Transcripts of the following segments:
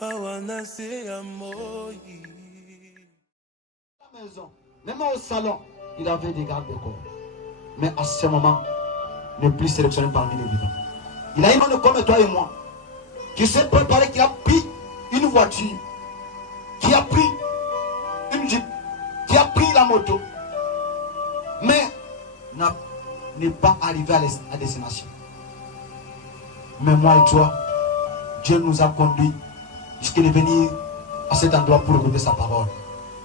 La maison, même au salon, il avait des gardes de corps. Mais à ce moment, il n'est plus sélectionné parmi les vivants. Il a une main comme toi et moi, qui s'est préparé, qui a pris une voiture, qui a pris une jeep, qui a pris la moto, mais n'est pas arrivé à destination. Mais moi et toi, Dieu nous a conduits jusqu'à venir à cet endroit pour écouter sa parole.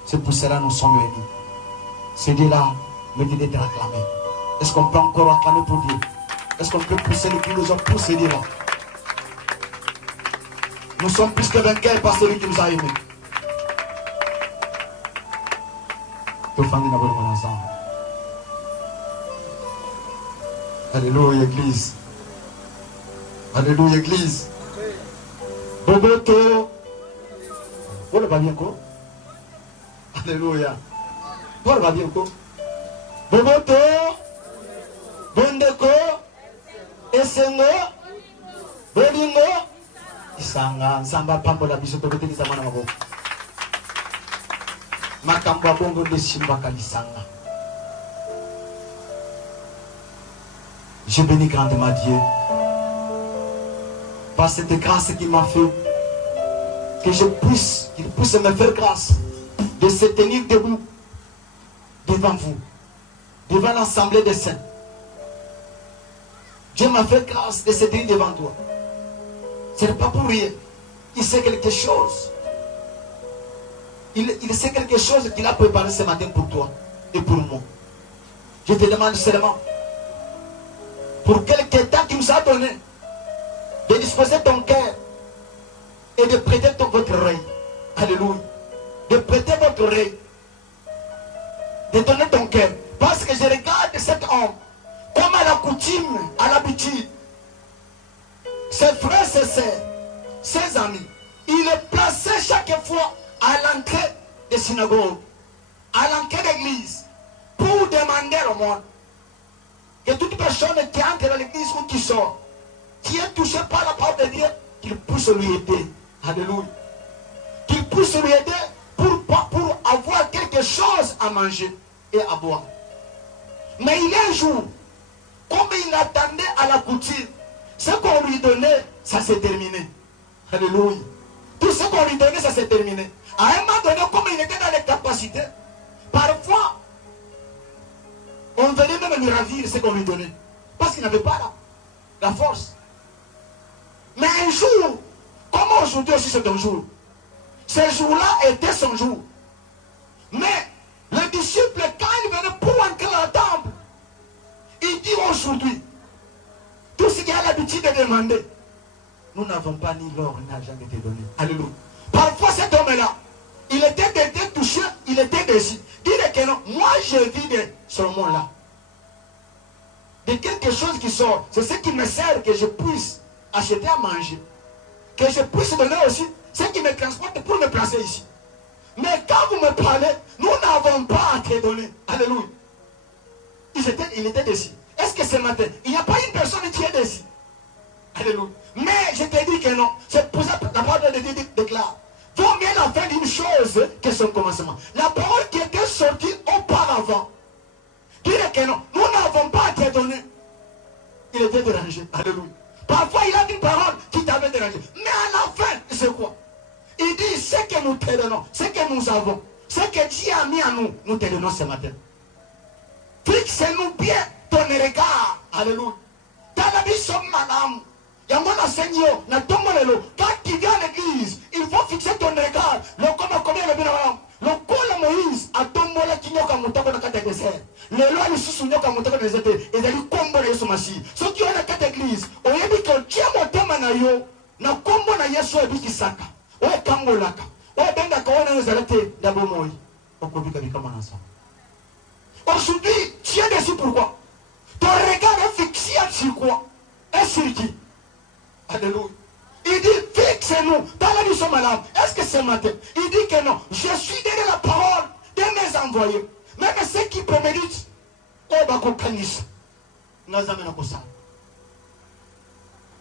C'est pour cela que nous sommes unis. Ce Dieu-là me dit d'être acclamé. Est-ce qu'on peut encore acclamer pour Dieu? Est-ce qu'on peut pousser les qui nous ont poussé Dieu-là? Nous sommes plus que vainqueurs par celui qui nous a aimés. Alléluia, Église. Alléluia, Église. Boboto. Voilà, va bien quoi? Alléluia. Voilà, va bien quoi? Boboto. Bondeko. Esengo. Bolingo. Isanga. Samba pambola bisoto beteli zamana mabo. Makamba bongo de simba kalisanga. Je bénis grandement Dieu par cette grâce qu'il m'a fait, que je puisse, qu'il puisse me faire grâce de se tenir debout devant vous, devant l'assemblée des saints. Dieu m'a fait grâce de se tenir devant toi. Ce n'est pas pour rien. Il sait quelque chose. Il sait quelque chose qu'il a préparé ce matin pour toi et pour moi. Je te demande seulement, pour quelque temps qu'il nous a donné, de disposer ton cœur et de prêter votre oreille. Alléluia. De prêter votre oreille. De donner ton cœur. Parce que je regarde cet homme comme à la coutume, à l'habitude. Ses frères, ses sœurs, ses amis, il est placé chaque fois à l'entrée des synagogues, à l'entrée d'église, pour demander au monde que toute personne qui entre dans l'église ou qui sort, qui est touché par la parole de Dieu, qu'il puisse lui aider. Alléluia. Qu'il puisse lui aider pour avoir quelque chose à manger et à boire. Mais il y a un jour, comme il attendait à la coutume, ce qu'on lui donnait, ça s'est terminé. Alléluia. Tout ce qu'on lui donnait, ça s'est terminé. À un moment donné, comme il était dans les capacités, parfois, on venait même lui ravir ce qu'on lui donnait. Parce qu'il n'avait pas la force. Mais un jour, comme aujourd'hui aussi c'est un jour, ce jour-là était son jour. Mais le disciple, quand il venait pour entrer dans la temple, il dit aujourd'hui, tout ce qu'il a l'habitude de demander, nous n'avons pas ni l'or ni l'argent de te donner. Alléluia. Parfois cet homme-là, il était touché, il était déçu. Dis que non, moi je vis de ce moment-là. De quelque chose qui sort, c'est ce qui me sert que je puisse acheter à manger. Que je puisse donner aussi ce qui me transporte pour me placer ici. Mais quand vous me parlez, nous n'avons pas à te donner. Alléluia. Il était déçu. Est-ce que ce matin, il n'y a pas une personne qui est déçue? Alléluia. Mais je te dis que non. C'est pour ça que la parole de Dieu déclare. Vaut mieux la fin d'une chose que son commencement. La parole qui était sortie auparavant. Dire que non, nous n'avons pas à te donner. Il était dérangé. Alléluia. Parfois il a une parole qui t'avait dérangé. Mais à la fin, c'est quoi? Il dit, ce que nous te donnons, ce que nous avons, ce que Dieu a mis à nous, nous te donnons ce matin. Fixe-nous bien ton regard. Alléluia. Dans la vie, sommes madame. Quand tu viens à l'église, il faut fixer ton regard. Le cola Moïse a tombola kinyoka mutako na kata désert. Le loi le susu nyoka mutako na désert. Et d'aller combo na Yesu Masi. Ce qui est la kata église, on y dit que Dieu motema na yo na combo na Yesu ebiki saka. O kangolaka. O benga kaona nzalate d'abo moi. Okobika bikama na ça. Aujourd'hui, tu es déçu pourquoi? Ton regard est fixé sur quoi? Et sur qui? Alléluia. Il dit, fixe-nous dans la mission malade. Est-ce que c'est matin? Il dit que non. Je suis derrière la parole de mes envoyés. Même ceux qui préméditent,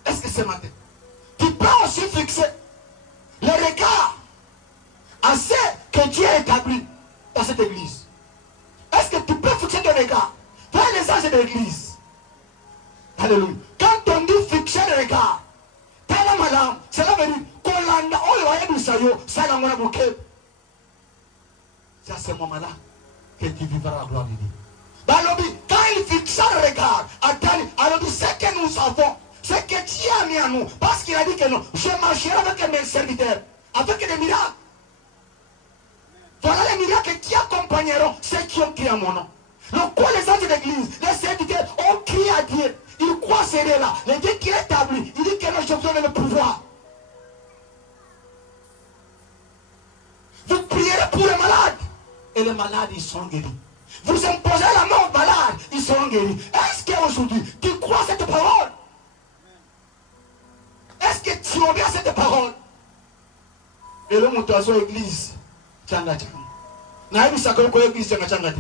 est-ce que c'est matin? Tu peux aussi fixer le regard établi dans cette église? Est-ce que tu peux fixer ton regard vers les anges de l'église? Alléluia. Quand on dit fixer le regard, cela veut dire qu'on a c'est à ce moment-là que tu vivras la gloire de Dieu. Quand il fixa le regard, alors ce que nous avons, ce que Dieu a mis à nous, parce qu'il a dit que non, je marcherai avec mes serviteurs, avec des miracles. Voilà les miracles qui accompagneront ceux qui ont crié à mon nom. Donc, quoi les anges de l'église, les serviteurs ont crié à Dieu. Ils croient serrer là. Le Dieu qui est établi, il dit que non, je vous donne le pouvoir. Vous prierez pour les malades. Et les malades, ils sont guéris. Vous imposez la main aux malades, ils seront guéris. Est-ce qu'aujourd'hui, tu crois cette parole? Est-ce que tu obéis à cette parole? Et le mot d'oiseau église, tchanga tchanga. Naïbi sakoko église tchanga tchanga.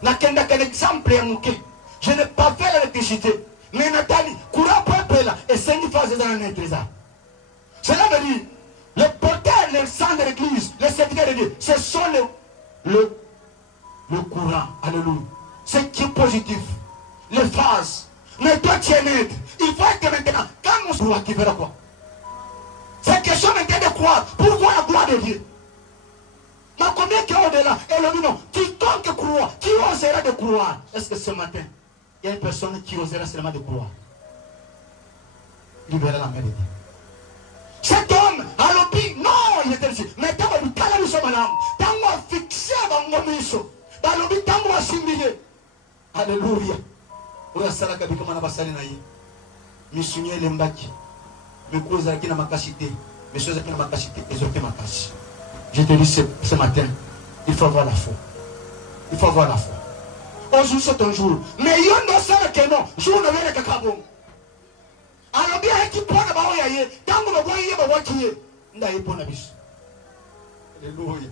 Nakenda quel exemple est mouké. Je n'ai pas fait l'électricité. Mais Nathalie, courant peuple là, et 5 fois dans l'église. Cela veut dire, les porteurs, les saints de l'église, les serviteurs de Dieu, ce sont le courant. Alléluia. C'est qui est positif. Les phases. Mais toi tu es maître. Il faut être maintenant. Quand on se croit, qui verra quoi? C'est question maintenant de croire. Pour voir la gloire de Dieu. Mais combien qui est au-delà? Et le non. Quiconque croit, qui osera de croire? Est-ce que ce matin, il y a une personne qui osera seulement de croire? Libérer la main de Dieu. Cet homme, à l'opi, non, il était ici. Mais tant que nous sommes là, tant qu'on fixé dans mon mission, dans l'opi, tant qu'on a simulé. Alléluia. Où est-ce que vous avez passé na yi? Missionnaire lembaki. Mais cause qui n'a ma capacité, mais ceux qui n'a ma capacité, ils ont fait ma tâche. Je te dis ce matin, il faut avoir la foi. Il faut avoir la foi. Aujourd'hui c'est un jour. Mais il y a un seul que non, jour ne vient que kabon. Alors bien qui prend la baoya yé, tant que le voyez ba wakiye, nda yi pona bis. Alléluia.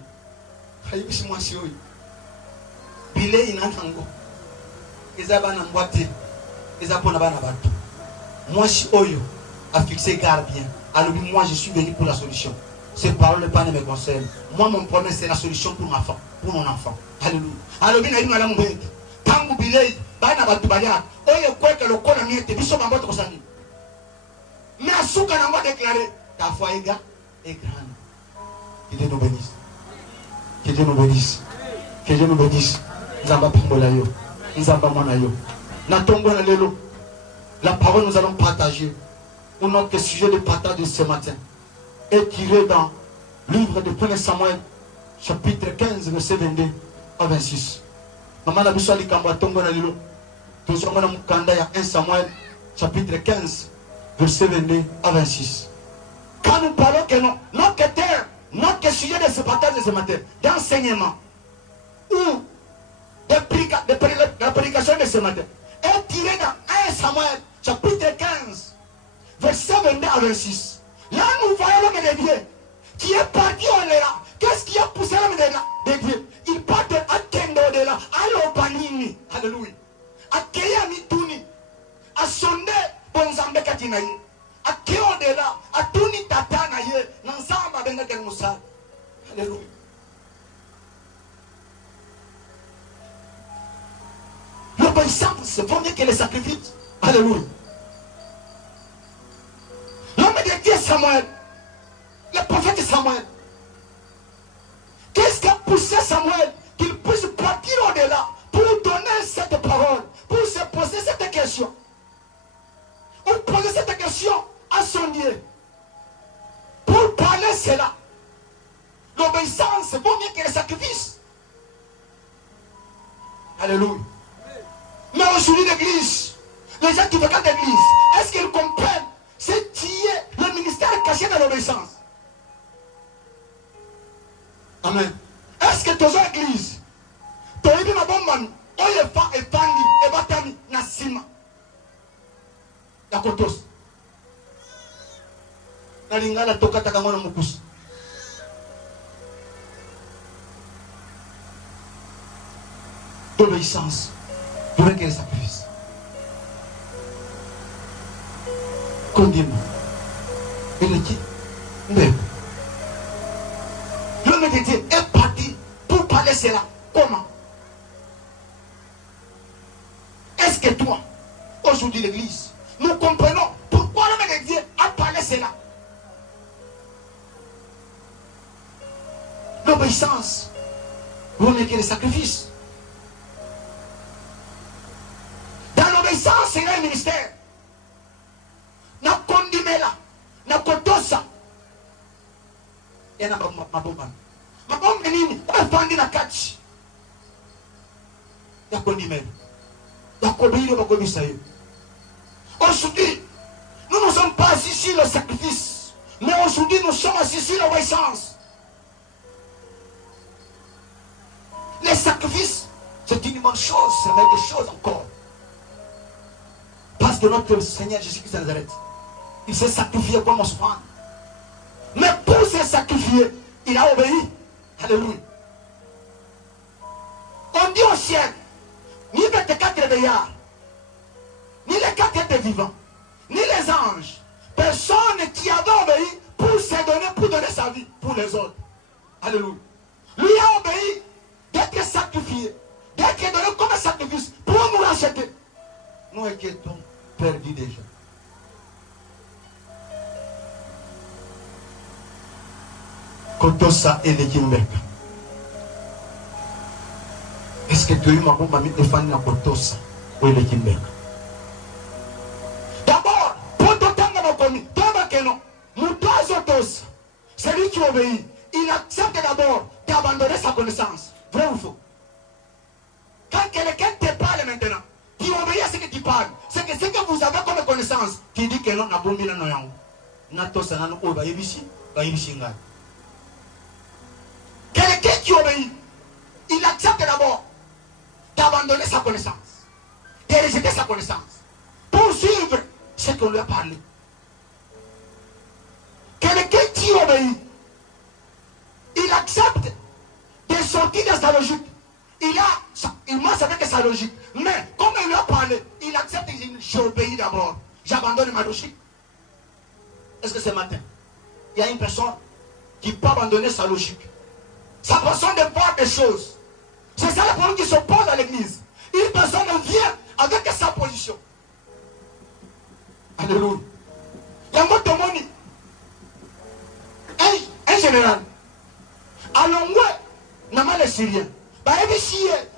Hayi bis moi si oyi. Bile ina tango. Ezaba na mbwate. Ezaba na bana batu. Moi si oyo a fixé garde bien. Alors moi je suis venu pour la solution. Ces paroles ne pas me concernent. Moi mon problème c'est la solution pour ma femme, pour mon enfant. Alléluia. Alors bien na la mbwate. Tango bile bana batu banya. Oyo quoi que le kona miete biso mamboto kosani. Mais à ce qu'on a déclaré, ta foi est grande. Que Dieu nous bénisse. Que Dieu nous bénisse. Que Dieu nous bénisse. Nzamba Pambolayo. Nzamba Monayo. Natombo na lelo. La parole nous allons partager. Pour notre sujet de partage de ce matin est tiré dans le livre de 1 Samuel, chapitre 15, verset 22 à 26. Maman a besoin de Kamba Tombo na lelo. Nous sommes dans Mukanda, il y a 1 Samuel, chapitre 15. Verset 22 à 26. Quand nous parlons que non, notre sujet de ce partage de ce matin, d'enseignement, ou de prédication de ce matin, est tiré dans 1 Samuel, chapitre 15, verset 22 à 26. Là, nous voyons l'homme de Dieu qui est parti au-delà. Qu'est-ce qui a poussé l'homme de Dieu? Il part de Akendo au-delà, à l'Obanini. Alléluia. À Keyamituni. À sonder. Bonzambe katina ye akeo de là atuni tata na ye nansamba benga kel musa. Alléluia. L'obéissance c'est vaut mieux que les sacrifices. Alléluia. L'homme de Dieu Samuel, le prophète Samuel, qu'est-ce qui a poussé Samuel qu'il puisse partir au-delà pour donner cette parole, pour se poser cette question? Pour poser cette question à son Dieu. Pour parler cela. L'obéissance vaut mieux que les sacrifices. Alléluia. Mais aujourd'hui l'église, les gens qui regardent l'église, est-ce qu'ils comprennent ce qui est le ministère caché dans l'obéissance? Amen. Est-ce que tu as l'église? Tu as dit ma bonne man, on est pas épandi, et batami, nasima. La kotos na lingala toka takamona mukusi d'obéissance pour que les sacrifices condamne et le qui mais l'homme l'homme de Dieu est parti pour parler cela. Comment? Est-ce que toi, aujourd'hui l'église, nous comprenons pourquoi l'homme de Dieu a parlé cela? L'obéissance vaut mieux que le sacrifice. Dans l'obéissance, il y a un ministère. Na kondimela, na kotosa. Et na mabomba. Mabomba nini? Wafandi na kachi. Ya kondimela. Ya kobiri bakobisa yo. Aujourd'hui, nous ne sommes pas assis sur le sacrifice, mais aujourd'hui nous sommes assis sur l'obéissance. Les sacrifices, c'est une bonne chose, c'est quelque chose encore. Parce que notre Seigneur Jésus-Christ de Nazareth, il s'est sacrifié comme offrande. Mais pour se sacrifier, il a obéi. Alléluia. On dit au ciel, ni les quatre veillards, ni les quatre êtres vivants, ni les anges, personne qui avait obéi pour se donner, pour donner sa vie pour les autres. Alléluia. Lui a obéi d'être sacrifié, d'être donné comme un sacrifice pour nous racheter. Nous étions perdus déjà. Kotosa et les Kimbeka. Est-ce que tu as eu ma bombe à mettre les fans dans Kotosa ou les Kimbeka? D'abord, pour tout temps dans commis, c'est lui qui obéit. Il accepte d'abord d'abandonner sa connaissance. Vrai ou faux? Quand quelqu'un te parle maintenant, tu obéis à ce que tu parles. C'est que ce que vous avez comme connaissance, tu dis que non, n'a pas mis la noyau. Natosa n'a pas obéi ici, va y chinga. Quelqu'un qui obéit, il accepte d'abord d'abandonner sa connaissance, de rejeter sa connaissance, pour suivre ce qu'on lui a parlé. Quelqu'un qui obéit, il accepte de sortir de sa logique. Il marche avec sa logique. Mais comme il lui a parlé, il accepte et il dit, j'obéis d'abord. J'abandonne ma logique. Est-ce que ce matin, il y a une personne qui peut abandonner sa logique, sa façon de voir des choses? C'est ça le problème qui s'oppose à l'église. Une personne vient avec sa position. Alléluia. Il y a un mot de moni. Un général. Alors moi, n'a pas les Syriens.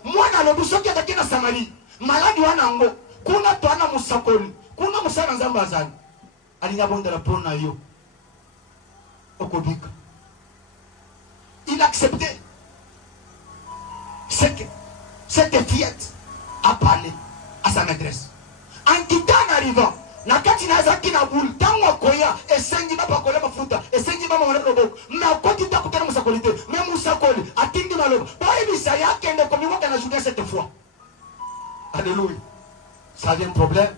Moi, dans le bousson qui est dans Samarie, malade ou anango, kuna toana musakoli, kuna musana zambazani. Alina bon de la prona yo. Okobika. Il acceptait cette fillette a parlé à sa maîtresse. En quittant en arrivant, nakati nazaki na boule, tango koya, et sengi ba pakola mafuta, et sengi ba mwana robo, na koti ta kutana musakolite, même musakoli, atingi malo, pas ebisa ya kende comme moi qu'on a joué cette fois. Alléluia. Ça vient un problème.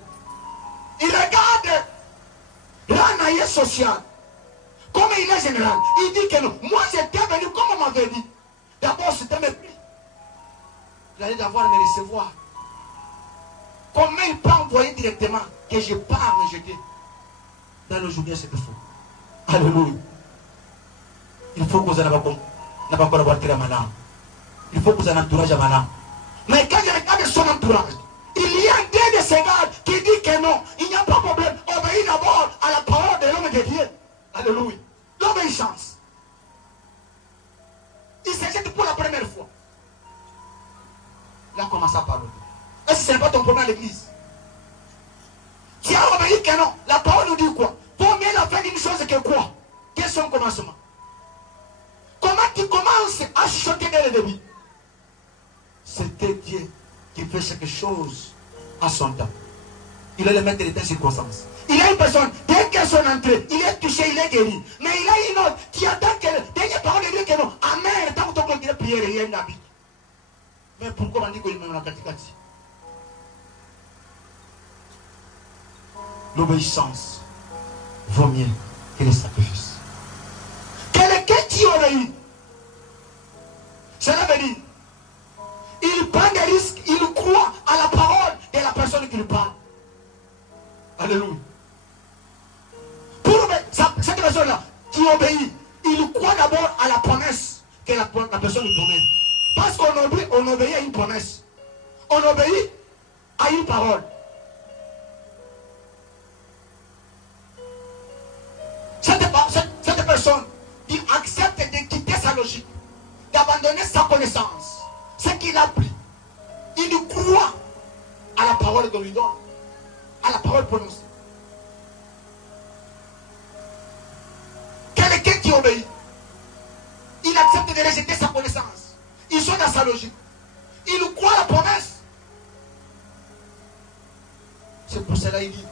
Il regarde l'anaïe social. Comme il est général, il dit que non. Moi j'étais venu comme on m'avait dit. D'abord c'était mépris. J'allais d'abord me recevoir. Comment il peut envoyer directement que je pars me jeter dans le journée, c'est faux. Alléluia. Il faut que vous n'ayez pas collaboré à madame. Il faut que vous ayez un entourage à madame. Mais quand je regarde son entourage, il y a un dieu de ces gars qui dit que non, il n'y a pas de problème. Obéis d'abord à la parole de l'homme de Dieu. Alléluia. L'obéissance. Il se jette pour la première fois. Là, commence à parler. Est-ce que ce n'est pas ton problème à l'église? Tu as obéi que non. La parole nous dit quoi? Vaut mieux la faire d'une chose que quoi? Quel est son commencement? Comment tu commences à chuchoter dès le début? C'était Dieu qui fait quelque chose à son temps. Il est le maître des circonstances. Il y a une personne, dès qu'elle son entrée, il est touché, il est guéri. Mais il y a une autre qui attend que, dès qu'il parle de Dieu, que non, Amen, tant que tu continues à prier, il y a une habitude. Mais pourquoi on dit qu'il y a une katikati? L'obéissance vaut mieux que les sacrifices. Quelqu'un qui obéit, cela veut dire, il prend des risques, il croit à la parole de la personne qui lui parle. Alléluia. Pour cette personne-là qui obéit, il croit d'abord à la promesse que la personne lui promet. Parce qu'on obéit à une promesse. On obéit à une parole. Cette personne qui accepte de quitter sa logique, d'abandonner sa connaissance, ce qu'il a pris, il croit à la parole qu'on lui donne, à la parole prononcée. Quelqu'un qui obéit, il accepte de rejeter sa connaissance, il sort dans sa logique, il croit à la promesse. C'est pour cela qu'il dit,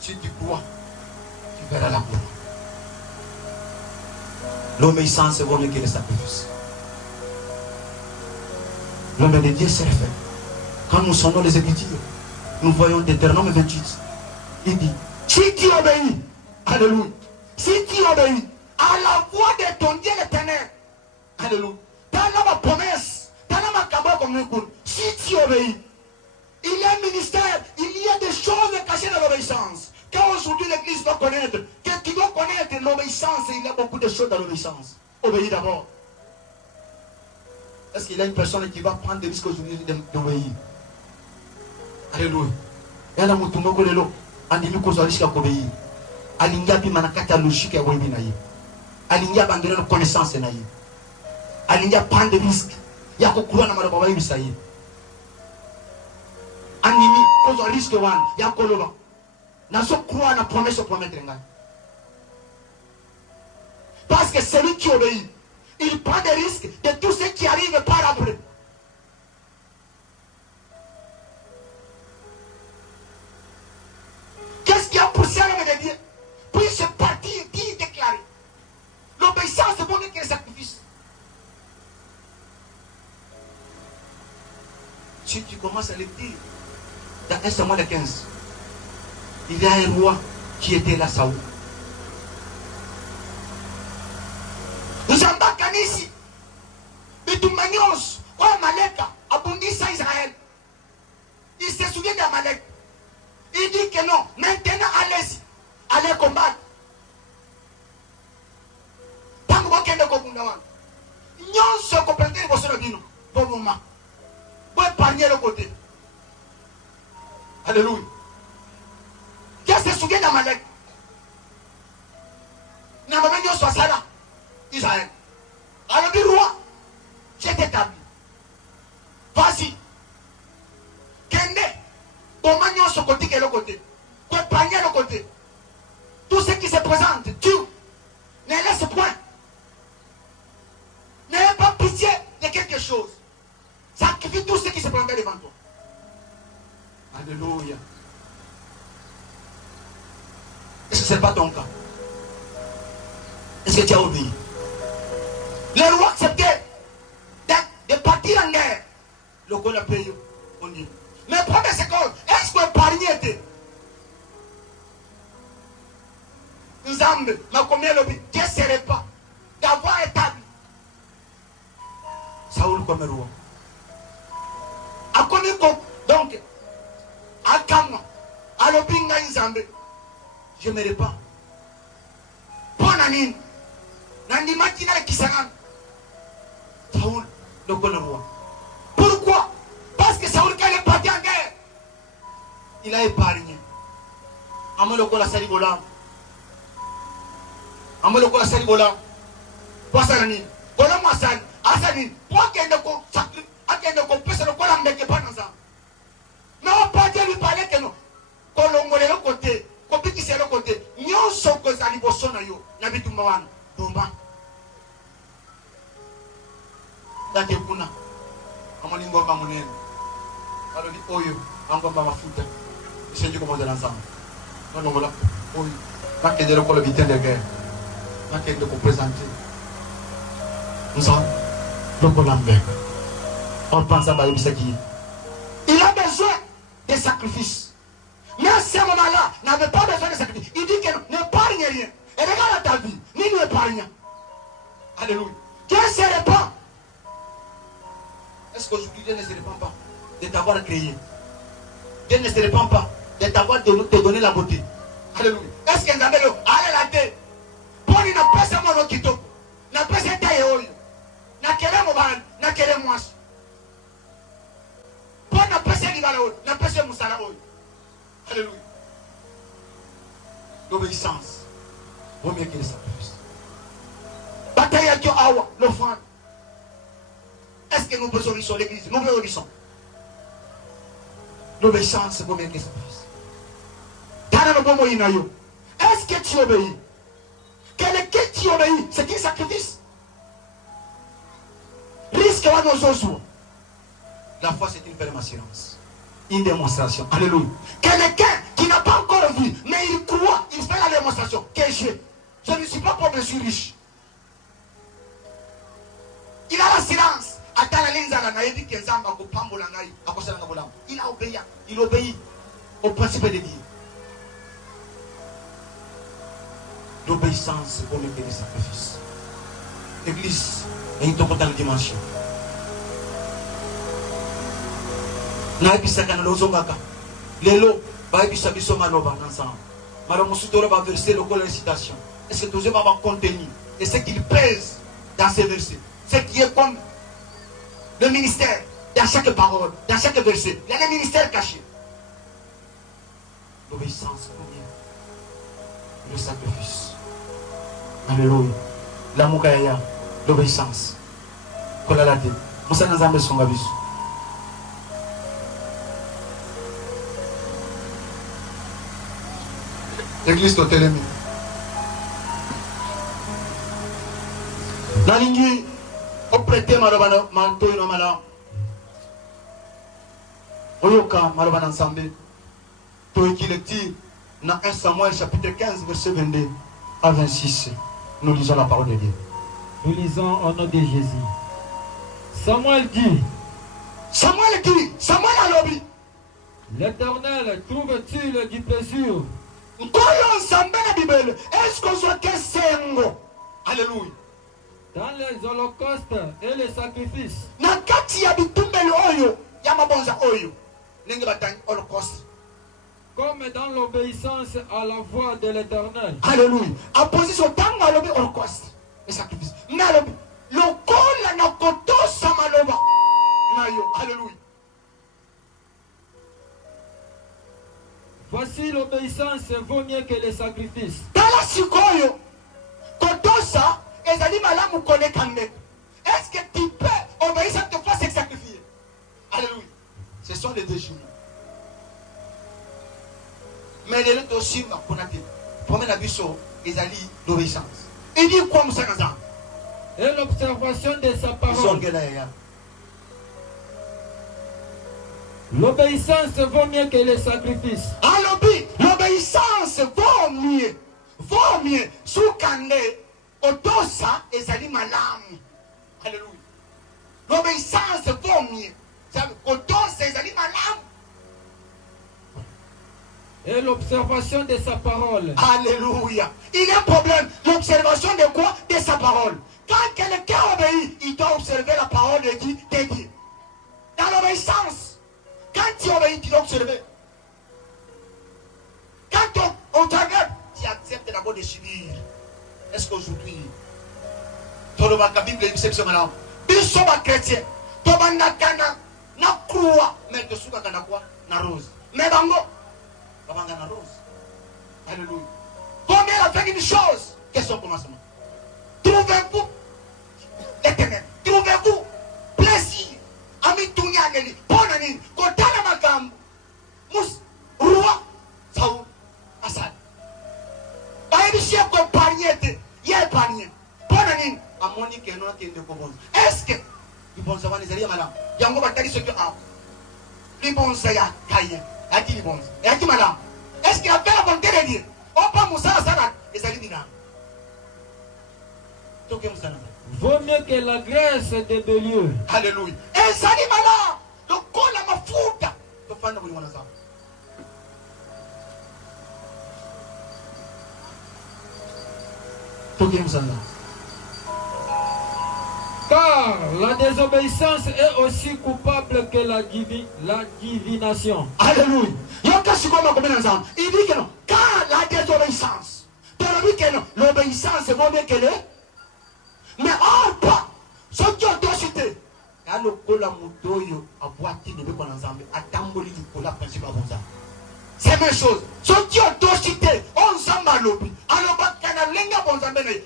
si tu crois, tu verras la gloire. L'obéissance est vaut mieux que le sacrifice. L'homme de Dieu s'est fait. Quand nous sondons les Écritures, nous voyons Deutéronome 28. Il dit, si tu obéis, alléluia, si tu obéis à la voix de ton Dieu l'Éternel, alléluia, dans ma promesse, dans ma cabane comme un coup, si tu obéis, il y a un ministère, il y a des choses cachées dans l'obéissance. Quand aujourd'hui l'église doit connaître, qui doit connaître l'obéissance, il y a beaucoup de choses dans l'obéissance. Obéir d'abord. Est-ce qu'il y a une personne qui va prendre des risques aujourd'hui d'obéir? Alléluia. Il y a un mouton qui est là. Andimi ko risque d'obéir. Alinga bi manakata logique ya webi na ye. Alinga abandonner la connaissance na ye. Alinga prendre des risques. Ya ko kuwa na maloba ba yibisa ye. Andimi ko risque wan ya ko loba. Na so croire na promesse promettre ngai. Parce que celui qui obéit, il prend des risques de tout ce qui arrive par après. Qu'est-ce qui a poussé l'homme de Dieu? Puis ce parti dit déclaré. L'obéissance est bonne que le sacrifice. Si tu commences à le dire, dans 1 Samuel 15, il y a un roi qui était là, Saoul. Nous embarquons ici. Mais tout manios, oh Amalek, abondissant Israël. Il se souvient d'Amalek. Il dit que non, maintenant allez-y, allez combattre. Tant que vous avez un peu de temps, nous sommes complètement bon moment. Vous épargnez le côté. Alléluia. Qui se souvient d'Amalek? N'a pas mis sur ça là. Israël. Alors du roi, j'ai établi. Vas-y. Kende. Ton magnon sur côté et le côté. Pour épargner le côté. Tout ce qui se présente, tu ne laisse point. N'ayez pas pitié de quelque chose. Sacrifie tout ce qui se présente devant toi. Alléluia. Est-ce que ce n'est pas ton cas? Est-ce que tu as obéi? Les rois acceptaient de partir en guerre. Le qu'on a payé, on dit. Mais première seconde, est-ce que l'épargne était? Nzambe, ma combien lobby, Dieu ne serait pas d'avoir établi Saoul comme roi. A connu donc, à Kama, à l'opinga Nzambe, je ne m'aimerais pas. Pour Nanine, Nandima qui n'a qui s'en Saoul, le roi. Pourquoi? Parce que Saoul, quand il est parti en guerre, il a épargné. Amaloko la salibola. Amaloko la salibola. Poissanani. Voilà moi ça. Asani. Pour qu'il ne pèse le cola mais pas dans ça. Non, pas Dieu lui parler que non. Kolongole le côté. Kopi qui c'est le côté. Nyon soko zaliboso na yo. Nabitu mawan. Bomba. Dake kuna. Amalingo mamunene. Alors dit oyo. Encore pas ma foute. C'est du commandant ensemble. Non, non, voilà. Oui. Pas que de le col vitin de guerre. Pas que de vous présenter. Nous sommes le Colombien. On pense à Baïbisaki. Il a besoin de sacrifices. Mais à ce moment-là, il n'avait pas besoin de sacrifices. Il dit que n'épargne rien. Et regarde ta vie. Ni nous épargne. Alléluia. Dieu ne se répand. Est-ce qu'aujourd'hui Dieu ne se répand pas de t'avoir créé? Dieu ne se répand pas de t'avoir donné la beauté. Alléluia. Est-ce que Nzambe allez la terre? Pour il n'a pas sa mano qui tombe. N'a pas sa taille. N'a bana na kele mwasi. Pour na pese libala oyo, na pese musala oyo. Alléluia. L'obéissance vaut mieux que le sacrifice. Bataille à Dieu, l'offrande. Est-ce que nous obéissons l'église? Nous obéissons. L'obéissance vaut mieux que le sacrifice. Est-ce que tu obéis? Quelqu'un qui obéit, c'est un sacrifice. Risque à nos jours. La foi, c'est une ferme assurance. Une démonstration. Alléluia. Quelqu'un qui n'a pas encore vu, mais il croit, il fait la démonstration. Que je ne suis pas pauvre, je suis riche. Il a l'assurance. Il a obéi. Il obéit au principe de Dieu. L'obéissance pour le sacrifice. L'église est une totale dimension. Naibisa kana lozongaka lelo baibisa biso maloba ensemble malomo sutoro va verser le col incitation. Est-ce que tous va avoir contenu et ce qu'il pèse dans ces versets, ce qui est comme le ministère dans chaque parole, dans chaque verset, il y a le ministère caché. L'obéissance pour Dieu, le sacrifice. Alléluia. L'amour kaya, l'obéissance. Kolalate. Musa nazambe songa biso. L'église de Télémi. Nalingi, au prêté malobana, mantoy no mala. Oyoka malobana ensemble. Toiki lecture dans 1 Samuel chapitre 15 verset 22 à 26. Nous lisons la parole de Dieu. Nous lisons au nom de Jésus. Samuel dit. Samuel a lobby. L'Éternel trouve-t-il du plaisir? Est-ce qu'on soit que sengo? Alléluia. Dans les holocaustes et les sacrifices. Nakati ya bitumbelo oyo, ya mabonza oyo. Nenge batani holocauste. Comme dans l'obéissance à la voix de l'Éternel. Alléluia. Opposition tango à l'obé holocauste et sacrifice. Nalobi. Lokola na kotosa maloba. Nayo. Alléluia. Voici l'obéissance vaut mieux que les sacrifices. Tala sikoyo. Kotosa ezali malamu koneka ndeko. Est-ce que tu peux obéir cette fois c'est sacrifier? Alléluia. Ce sont les deux jugements. Mais les autres aussi qu'on a dit. Premier abisso ezali l'obéissance. Il dit quoi Moussa Kaza? Et l'observation de sa parole. L'obéissance vaut mieux que les sacrifices. L'obéissance vaut mieux. Vaut mieux. Soukande, otosa ezali malamu. Alléluia. L'obéissance vaut mieux. Otosa ezali malamu. Et l'observation de sa parole. Alléluia. Il y a un problème. L'observation de quoi? De sa parole. Quand quelqu'un obéit, il doit observer la parole de Dieu. Dans l'obéissance, quand tu obéis, tu dois observer. Quand on te regarde, tu acceptes d'abord de subir. Est-ce qu'aujourd'hui, dans la Bible, c'est ce maintenant. Ils sont chrétiens. Tu vas na croix, mais tu soukas na quoi? Na rose. Mais bango, bango na rose. Alléluia. Combien a fait une chose? Question commencement. Trouvez-vous l'éternel? Trouvez-vous plaisir? Ami Tunyangeli, Bonani, Kotana Magam, Mus, Roi, Saoul, Assad. Baïbi chef comme panier, y'a panier. Bonani, à Monique et non qui est de Kobon. Est-ce que les bons savants les alliés madame? Yango Batari ce que a. Les bons saya, Kaye, a qui les bons? Et à qui madame? Est-ce qu'il a fait la volonté de Dieu? Opa Moussa Sadat, les alliés dina. Vaut mieux que la graisse de Bélieu. Alléluia. Et ça dit malin. Le col à ma fouta. Le fan de mon azar. Car la désobéissance est aussi coupable que la divination. Alléluia. Il dit que non. Car la désobéissance. Que non. L'obéissance vaut mieux que les. Mais or pas. Ce qui est cité.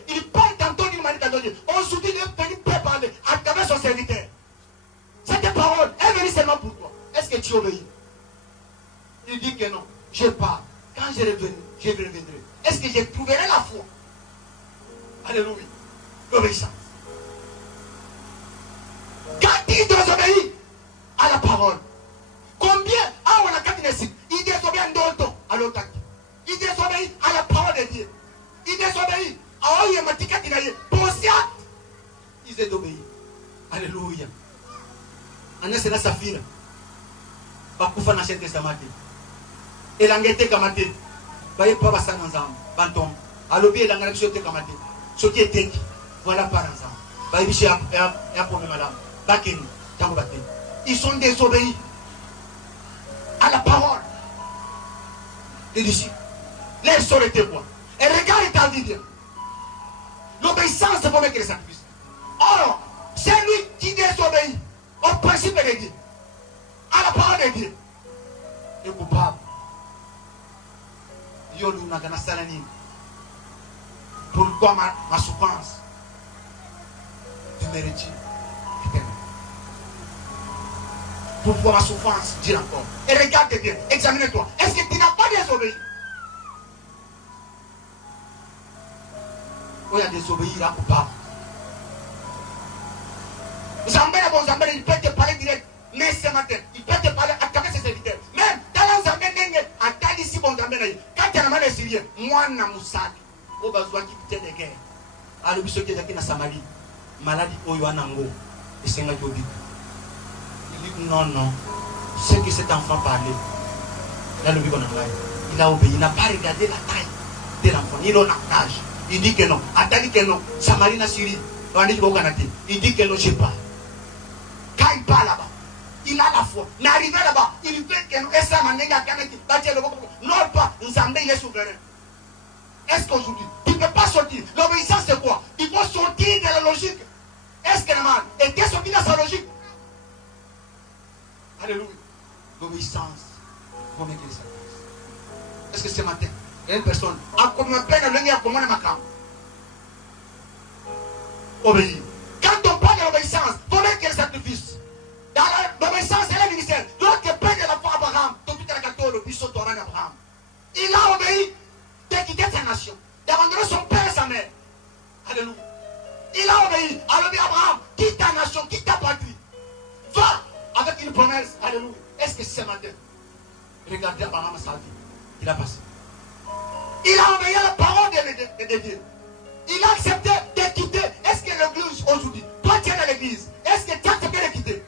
il parle tantôt d'une manière d'adonner. Aujourd'hui, il est venu parler à travers son serviteur. Cette parole est venue seulement pour toi. Est-ce que tu obéis? Il dit que non. Je pars. Quand je reviendrai. Est-ce que je trouverai la foi? Alléluia. L'obéissance. Quand il désobéit à la parole, combien on a quatre il désobéit à d'autres à l'autre. Il désobéit à la parole de Dieu. Il désobéit à Oyematika Tinaye. Posiat. Il désobéit. Alléluia. Anès la Safira. Bakufa na chente samate. Elangete kamate. Baye pas ça ensemble. Bantom. Alobi elangana chote kamate. Chote teki. Voilà par ensemble. Baye biche ya pour madame. Bakeni. Tango bate. Ils sont désobéis à la parole des disciples. Les sœurs étaient quoi? Et regarde ta vie. L'obéissance, c'est pour mettre les sacrifices. Or, c'est lui qui désobéit au principe de Dieu, à la parole de Dieu. Et coupable. Pourquoi ma souffrance tu mérites éternel? Pourquoi ma souffrance, dis encore. Et regarde bien, examine-toi. Est-ce que tu n'as pas désobéi? Oh, il y a désobéi, il a coupable. Zambé, bon Zambé, il peut te parler direct. Mais ce matin, il peut te parler à travers ses serviteurs. Même dans la Zambé, à Tadissi, bon Zambé, quand tu as mal les Syriens, moi, je suis sac. Au besoin qui peut être guerre. À l'objet qui est dans Samarie, maladie, Oyoanango, et c'est un peu vite. Il dit non. Ce que cet enfant parlait, il a obéi, il n'a pas regardé la taille de l'enfant, ni l'on âge. Il dit que non. Attendez que non. Samarie na Syrie. Il dit que non, je sais pas. Quand il part là-bas, il a la foi. N'arrive là-bas, il fait que non. Et ça m'a négé à Kanaki. Non, pas. Nzambé, il est souverain. Est-ce qu'aujourd'hui, tu ne peux pas sortir? L'obéissance, c'est quoi? Il faut sortir de la logique. Est-ce que le mal était sorti dans sa logique? Alléluia. L'obéissance, il faut mettre les sacrifices. Est-ce que ce matin, il y a une personne, comme un père, il y a comme un macam. Obéir. Quand on parle de l'obéissance, il faut mettre les sacrifices. Dans l'obéissance, c'est le ministère. Lorsque le père de la foi Abraham, tout le monde le puissant Torah d'Abraham, il a obéi de quitter sa nation, d'abandonner son père et sa mère. Alléluia. Il a obéi. Alors Abraham, quitte ta nation, quitte ta patrie. Va avec une promesse. Alléluia. Est-ce que ce matin, regardez Abraham sa vie, il a passé. Il a obéi à la parole de Dieu. Il a accepté de quitter. Est-ce que l'église aujourd'hui, toi tu es dans l'église, est-ce que tu as accepté de quitter?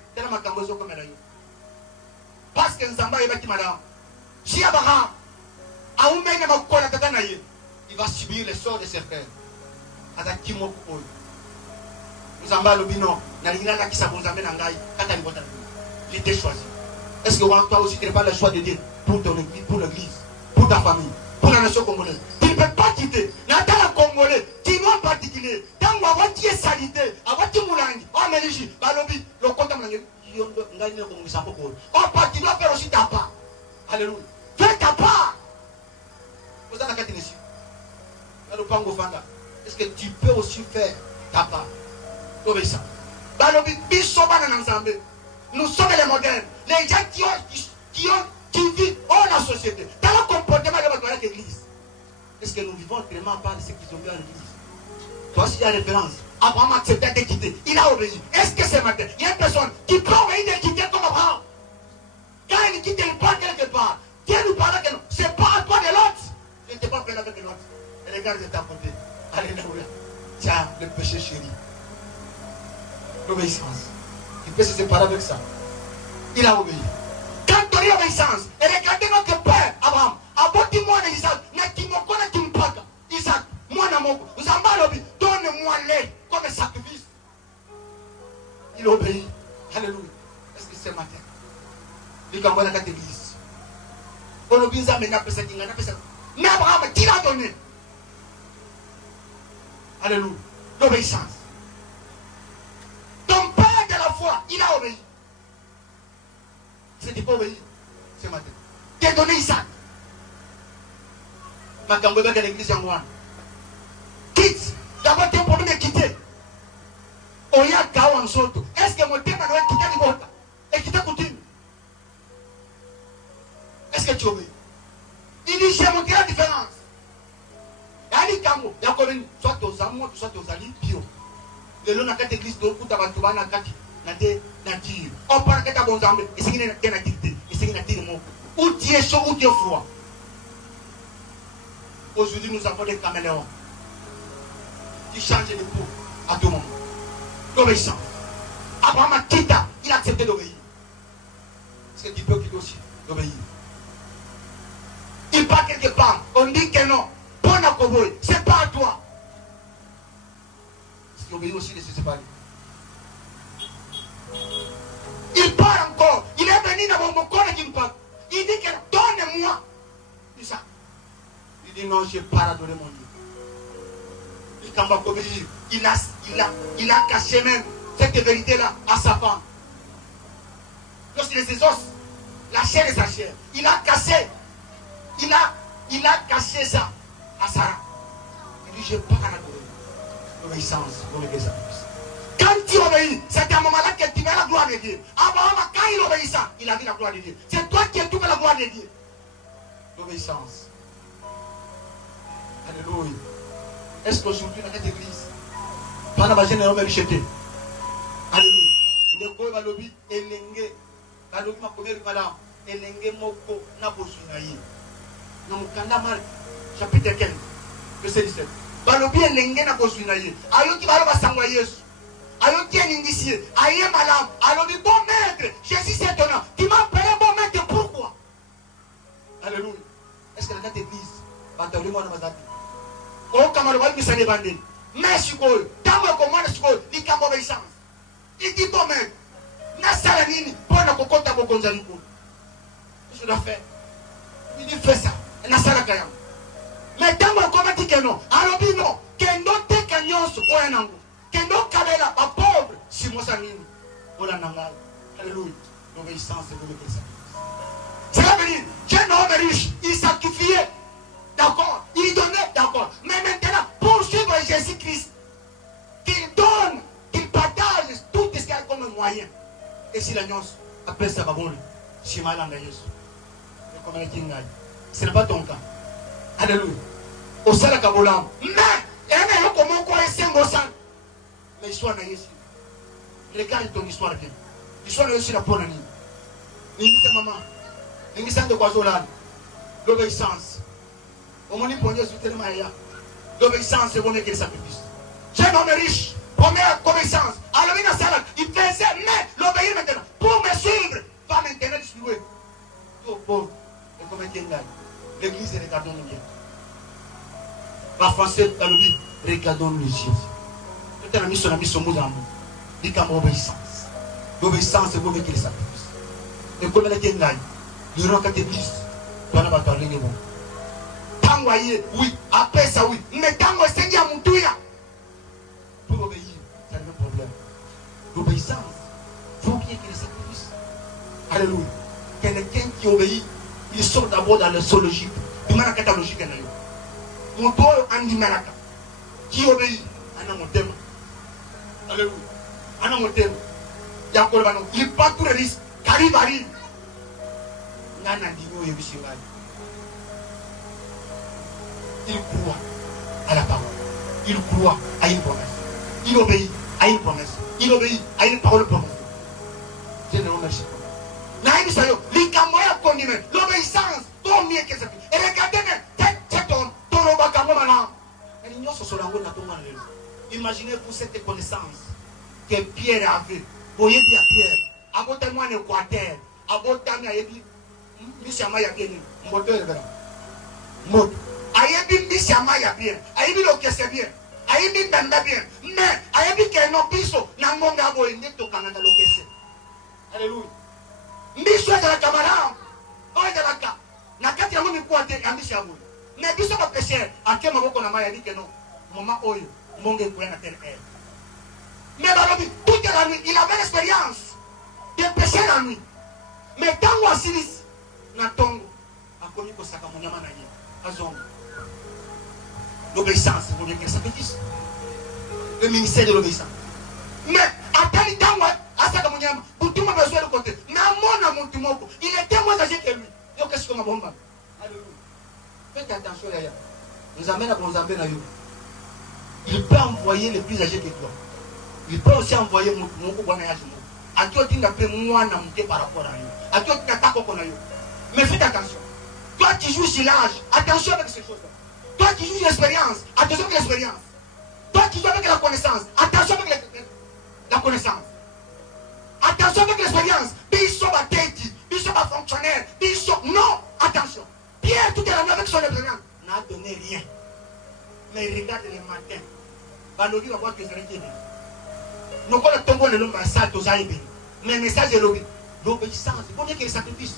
Parce que Nzamba est bâti madame. Si Abraham a un mec il va subir les sorts de ses frères. Nzamba le bino, il était choisi. Est-ce que toi aussi tu n'as pas le choix de Dieu pour ton église, pour l'église, pour ta famille, pour la nation congolaise? Tu ne peux pas quitter. Dans la Congolais, tu dois en particulier. Dans la voiture salité, à voiture moulangi, en Méligie, Balobi, le compte en part, tu dois faire aussi ta part. Alléluia. Fais ta part. Vous avez la carte ici. Est-ce que tu peux aussi faire ta part? Obéissant. Balobi, nous sommes les modernes. Les gens qui vivent dans la société. Dans le comportement de l'église. Est-ce que nous vivons autrement par ce qu'ils ont vu à l'église? Toi aussi, il y a référence. Abraham a accepté de quitter. Il a obéi. Est-ce que ce matin, il y a une personne qui peut obéir de quitter comme Abraham? Quand il quitte, il part quelque part. Dieu nous parle que non. C'est pas à toi de l'autre. Je ne t'ai pas fait avec l'autre. Et regarde de ta côté. Alléluia. Tiens, le péché chéri. L'obéissance. Il peut se séparer avec ça. Il a obéi. Quand tu as l'obéissance, et regardez notre père, Abraham. Aboti-moi de Isaac. Isaac, moi n'amoko. Nous avons l'obéi. Donne-moi lait comme sacrifice. Il obéit. Alléluia. Est-ce que c'est matin? Il y a une église. On a besoin de ça. Mais Abraham, qui l'a donné? Alléluia. L'obéissance. Ton père de la foi, il a obéi. C'est pas obéi ce matin. Tu as donné Isaac. Ma camboya de l'église en moi. Quitte ya kawa nsoto. Est-ce que mon thème doit quitter les bottes et quitter coutume? Est-ce que tu obéis? Il dit, j'ai montré la différence. Il y a soit aux amours, soit aux alliés, bio. Le long de cette église, on parle de bon zambe, et c'est une activité, et c'est une activité. Où tu es chaud, où tu es froid. Aujourd'hui, nous avons des caméléons qui changent de peau à tout moment. L'obéissance. Abraham a quitté, il a accepté d'obéir. Est-ce que tu peux quitter aussi d'obéir? Il part quelque part, on dit que non. C'est pas à toi. Si tu obéis aussi, laissez séparer. Il part encore. Il est venu dans mon corps et il me parle. Il dit que donne-moi. C'est ça. Il dit non, je pars adorer mon Dieu. Il quand va obéir. Il a caché même cette vérité-là à sa femme. Lorsqu'il est ses os, la chair est sa chair. Il a caché. Il a caché ça à Sarah. Il dit, je pars à l'obéissance pour le sacrifice. Quand tu obéis, c'est à un moment-là que tu verras la gloire de Dieu. Abraham, quand il obéit ça, il a vu la gloire de Dieu. C'est toi qui as trouvé la gloire de Dieu. L'obéissance. Alléluia. Est-ce qu'aujourd'hui, dans cette église, pendant que je n'ai pas jeté, alléluia. Le corps va l'obéir, et l'engue, la lobby m'a connu, madame, et l'engue moko, n'a pas souhaité. Donc, quand la mal, chapitre 15, verset 17. Balobi elenge na kozwina ye. Ayoki baloba sangwa Yesu. Ayoki eningisi. Aye malam. Alobi bon maître. Jésus c'est ton nom. Tu m'as appelé bon maître. Pourquoi? Alléluia. Est-ce que dans cette église, bataille moi na mazati. O kamaro ba misane bande. Mais sikoyo. Tango komana sikoyo. Likambo obéissance. Il dit bon maître. Na sala nini pona kokota bokonza likolo. Je dois faire. Il dit fais ça. Na sala kayam. Mais tant qu'on dit que non, alors dit non, que non te cagnos ou un angle, que non kabela pas pauvre, si moi ça mine, ou la nangal, alléluia, l'obéissance de l'obéissance. Cela veut dire, qu'un homme riche, il sacrifiait, d'accord, il donnait, d'accord, mais maintenant, pour suivre Jésus-Christ, qu'il donne, qu'il partage tout ce qu'il y a comme moyen. Et si l'agneau appelle ça babon, si mal en Jésus, et comme il dit, ce n'est pas ton cas. Alléluia. Au salaire Kabolam. Mais, il y a un comment quoi est mais l'histoire n'est ici. Regarde ton histoire. L'histoire n'est aussi la bonne année. N'importe maman. N'importe de quoi zolan. L'obéissance. Au moment où on est soutenu Maïa. L'obéissance c'est bon que le sacrifice. J'ai un homme riche. Première obéissance. Alors il a ça. Il faisait, mais l'obéir maintenant. Pour me suivre. Va maintenant distribuer. Tout pauvre. Et comme il gagne. L'église, regardons-nous bien. Par français, dans le livre, regardons-nous les yeux. Tout un ami, son ami, son mot d'amour. Il y a l'obéissance. L'obéissance, c'est vous qui le sacrifice. Et comme elle est gagne, il y aura quatre églises. Tu vas parler de bon. Tant oui, après ça, oui. Mais tant que c'est Seigneur, mon tout, pour obéir, c'est le même problème. L'obéissance, il faut bien qu'il le sacrifice. Alléluia. Quelqu'un qui obéit, il sort d'abord dans le sol logique. Du mal à la logique. Mon toit en dimanaka. Qui obéit? Anna mon thème. Alléluia. Anna mon thème. Il pas tout le risque. Arrive. Il croit à la parole. Il croit à une promesse. Il obéit à une promesse. Il obéit à une parole prononcée. Je ne remercie pas. L'obéissance, tant mieux que ça. Et regardez même, cet homme, imaginez-vous cette connaissance que Pierre avait. Vous voyez bien Pierre, abotez-moi en Équateur, abotez-moi à Mishama Yabien, moteur de mot. Ayebi Mishama Yabien, Ayebi le c'est bien, Ayebi Benda bien, mais Ayebi qui est non piso, Nangonga Boy, Neto Canada le c'est. Alléluia. Mbiso de la camarade, oh de la cap, Nakati Amon Équateur, Amishamu. Mais Biso va pécher, à quel moment on a mal dit que non, maman Oyo, Mongé pour la terre. Mais toute la nuit, il avait l'expérience de pécher la nuit. Mais tant qu'on s'ilise, Natongo a connu que ça comme on a dit, l'obéissance, c'est pour le sacrifice. Le ministère de l'obéissance. Mais pas besoin de côté. Mais à mon amour, il était moins âgé que lui. Donc, qu'est-ce qu'on a bon? Alléluia. Faites attention, Yaya. Nous amène à vous amener à vous. Il peut envoyer les plus âgés que toi. Il peut aussi envoyer mon voyage. À toi, tu n'as pas moi par rapport à lui. À toi, tu n'as pas qu'on a eu. Mais faites attention. Toi qui joues sur l'âge, attention avec ces choses-là. Toi qui joues l'expérience, attention avec l'expérience. Toi qui joues avec la connaissance, attention avec la connaissance. Attention avec l'expérience. Bishop a tête, Bishop a fonctionnaire, Bishop. Non, attention. Pierre, tout est la avec son expérience, n'a donné rien. Mais regarde le matin. Valori va voir que c'est rien. Nous connaissons le nom de ça, mais le message est l'obéissance. Il faut bien qu'il y ait le sacrifice.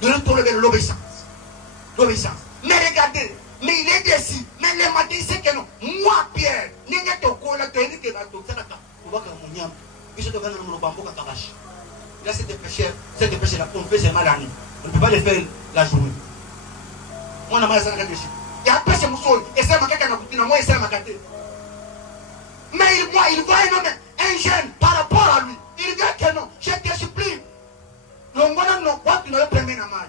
De retourner vers l'obéissance. L'obéissance. Mais regardez, mais il est déçu. Mais le matin, il sait que non. Moi, Pierre, il n'y a pas de il a cette péché-là, on fait ses mal à nous. On ne peut pas les faire la journée. Moi, on a mal à ça. Il y a un péché moussoul, et c'est ma caca, moi, et c'est ma caca. Mais il voit un jeune par rapport à lui. Il dit que non, je te supplie. L'ongona non, quoi tu ne le permets à mal.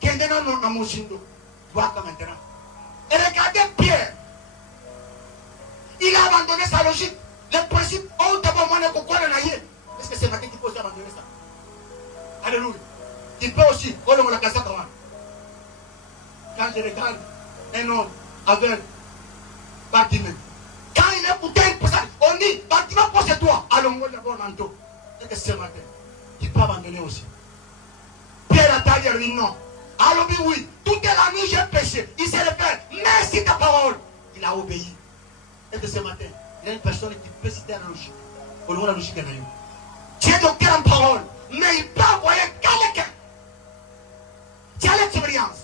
Qu'il n'est non à mon chindo. Vois comme maintenant. Et regardez Pierre. Il a abandonné sa logique. Le principe, oh, d'abord, moi, est-ce que c'est ma qui peut aussi abandonner ça? Alléluia. Tu peux aussi, oh, on l'a cassé comment? Quand je regarde un homme avec bâtiment, quand il est bouteille pour ça, on dit, bâtiment pour c'est toi. Alors, on va d'abord en dos. C'est que ce matin, tu peux abandonner aussi. Pierre a taillé lui, non. Alors, oui, toute la nuit j'ai péché. Il s'est levé. Merci ta parole. Il a obéi. Et que ce matin, il y a une personne qui peut citer la logique. Au nom de la logique, il y a eu. Tu es docteur en parole, mais il peut envoyer quelqu'un. Tu as l'expérience.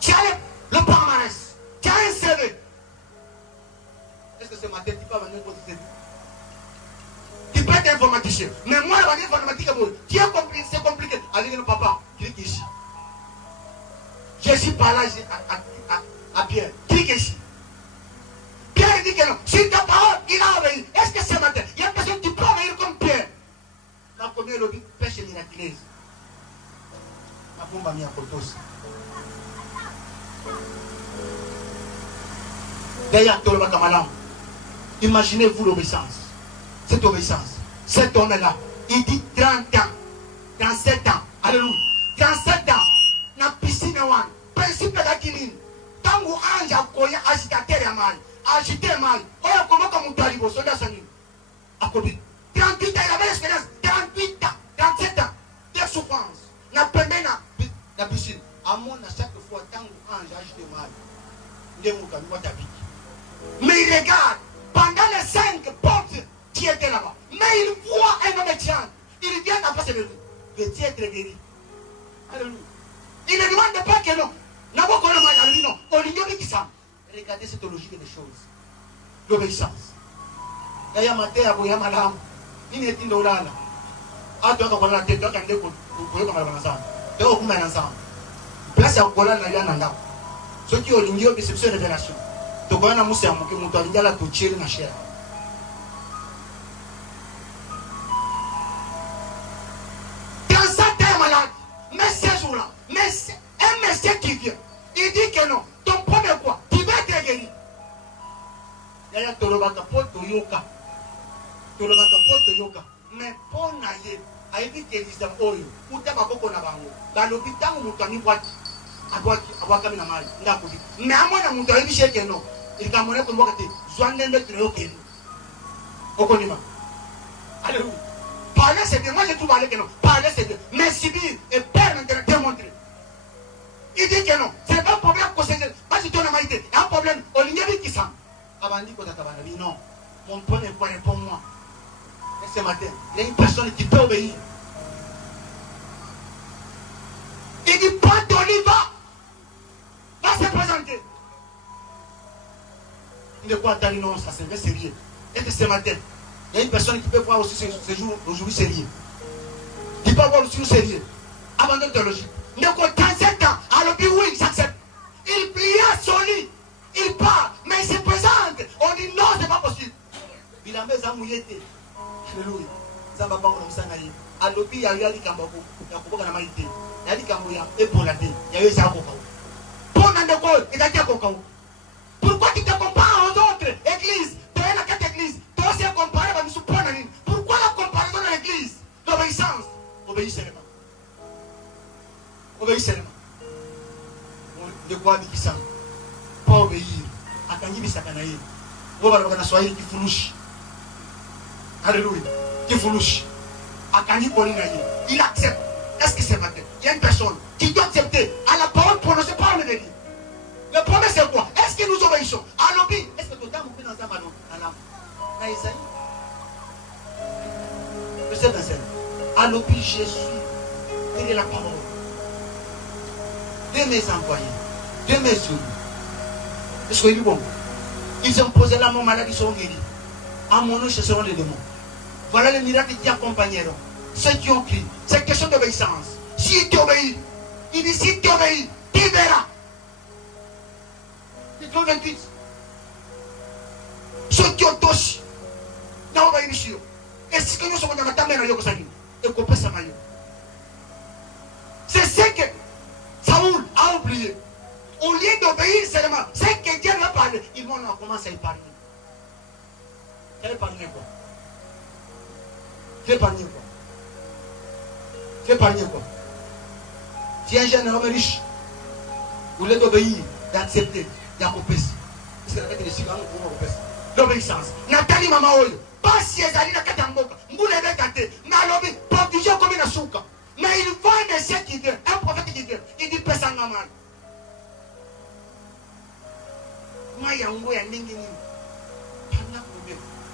Tu as le palmarès. Tu as un CV. Est-ce que ce matin, tu peux venir pour te CV? Tu peux être informaticien. Mais moi, la informatique, c'est compliqué. Allez, le papa, clique ici. Je suis par là à Pierre. Clique ici. Pierre dit que non. Si ta parole, il a obéi. Est-ce que ce matin, il y a personne qui peut obéir comme Pierre? Dans combien de lobby, pêche miraculeuse. La bombe a mis à Kotos. D'ailleurs, tout le monde imaginez-vous l'obéissance. Cette obéissance. Cet homme-là, il dit 30 ans, 37 ans. Alléluia. 37 ans. Dans la piscine, principe de la Guinée. Tant que ange a connu agitateur et mal. Agité mal. Oh, comment comme tu arrives au soldat sanguin? À Kobi. 38 ans, il avait l'expérience. 38 ans, 37 ans. Des souffrances. N'a pas même la piscine. À mon à chaque fois, tant que ange a agité mal. Il est mort à ta vie. Mais il regarde. Pendant les 5 portes qui étaient là-bas. Mais il voit un homme tient. Il vient en face de lui. Veux-tu être guéri? Alléluia. Il ne demande pas que non. Regardez cette logique des choses. L'obéissance. D'ailleurs, matin, à Boya Madame, il n'est pas là. Ah, tu as encore la tête, tu as encore la tête, tu as encore la tête. Place à Kola, il y a un an. Ceux qui ont l'union, c'est une révélation. Tu vois, on a moussé à mon qui a la touche na chair. Dans ça, tu es malade. Mais ces jours-là, un monsieur qui vient, il dit que non. Ton premier quoi? Tu vas être guéri. D'ailleurs, tu vas te yoka. Tu vas te yoka. Mais pour naïe, a évité les oyo. Ou t'as pas beaucoup na bango. Dans l'hôpital, on t'a mis boîte. À boîte, à boîte comme une mal. Mais à moi, on t'a dit que non. Il t'a montré comment tu es. Joanne de mettre le hockey. Au Conima. Alléluia. Parler, c'est bien. Moi, j'ai tout parlé que non. Parler, c'est bien. Mais subir et perdre, maintenant, démontrer. Il dit que non. C'est pas un problème que c'est. Pas si tu as la maïté. Il y a un problème. On y a vu qui ça. Abandi, quand tu as dit non. Mon point est pour moi. Et ce matin, il y a une personne qui peut obéir. Il dit, prends ton livre. Va se présenter. Il ne croit pas non, ça c'est sérieux. Et que ce matin, il y a une personne qui peut voir aussi ce jour aujourd'hui sérieux. Qui peut voir aussi sérieux. Abandonne ta logique. Mais quand 37 ans, alors puis oui, j'accepte. Il plia sur lui. Il part, mais il se présente. On dit non, c'est pas possible. Il a mis à mouiller. Nzamba bango musanga ye. Alobi ya yali kambako ya kuboka na maite. Yali kamboya ebolade. Ya yo sa kokao. Pona ndeko etatia kokao. Pourquoi tu te compares aux autres églises? Tu es la quatre églises. Tu aussi comparé à nous prendre. Pourquoi la comparaison à l'église? L'obéissance. Obéis seulement. Obéis seulement. De quoi dit ça? Pas obéir. Akanyi bisakanaye. Vous allez voir dans Swahili qui flouche. Alléluia. Qui flouche. Akanyi polinaye. Il accepte. Est-ce que c'est vrai? Il y a une personne qui doit accepter à la parole prononcée par le Dieu. Le problème c'est quoi? Est-ce que nous obéissons? À l'obéi. Est-ce que tu as mon dans un ballon? À la Isaïe. Je sais dans celle. À l'obéi, Jésus. Il est la parole. De mes envoyés. De mes yeux. Est-ce que c'est bon? Ils ont posé la main malade, ils sont guéris. À mon nom, chasseront les démons. Voilà les miracles qui accompagneront ceux qui ont crié. C'est question d'obéissance. Si tu obéis, il dit si tu obéis, tu verras. L'Écriture 28. Ceux qui ont touché, n'ont pas eu sur. Et si nous sommes dans la table, nous sommes et qu'on peut s'amailler. C'est ce que Saoul a oublié. Au lieu d'obéir seulement, c'est que Dieu lui a parlé. Ils vont commencer à épargner. Tu as épargné quoi? Tu as épargné quoi? Tu as épargné quoi? Tu es un jeune homme riche. Au lieu d'obéir, d'accepter, d'accomplir. L'obéissance. Nathalie Mama Oyo. Pas si elle a dit Katamboka. Moulé de Kate. Nalobi. Provision comme une souka. Mais il voit des cieux qui viennent. Un prophète qui vient. Il dit Pessan Maman. Maya Ngoya Ningini.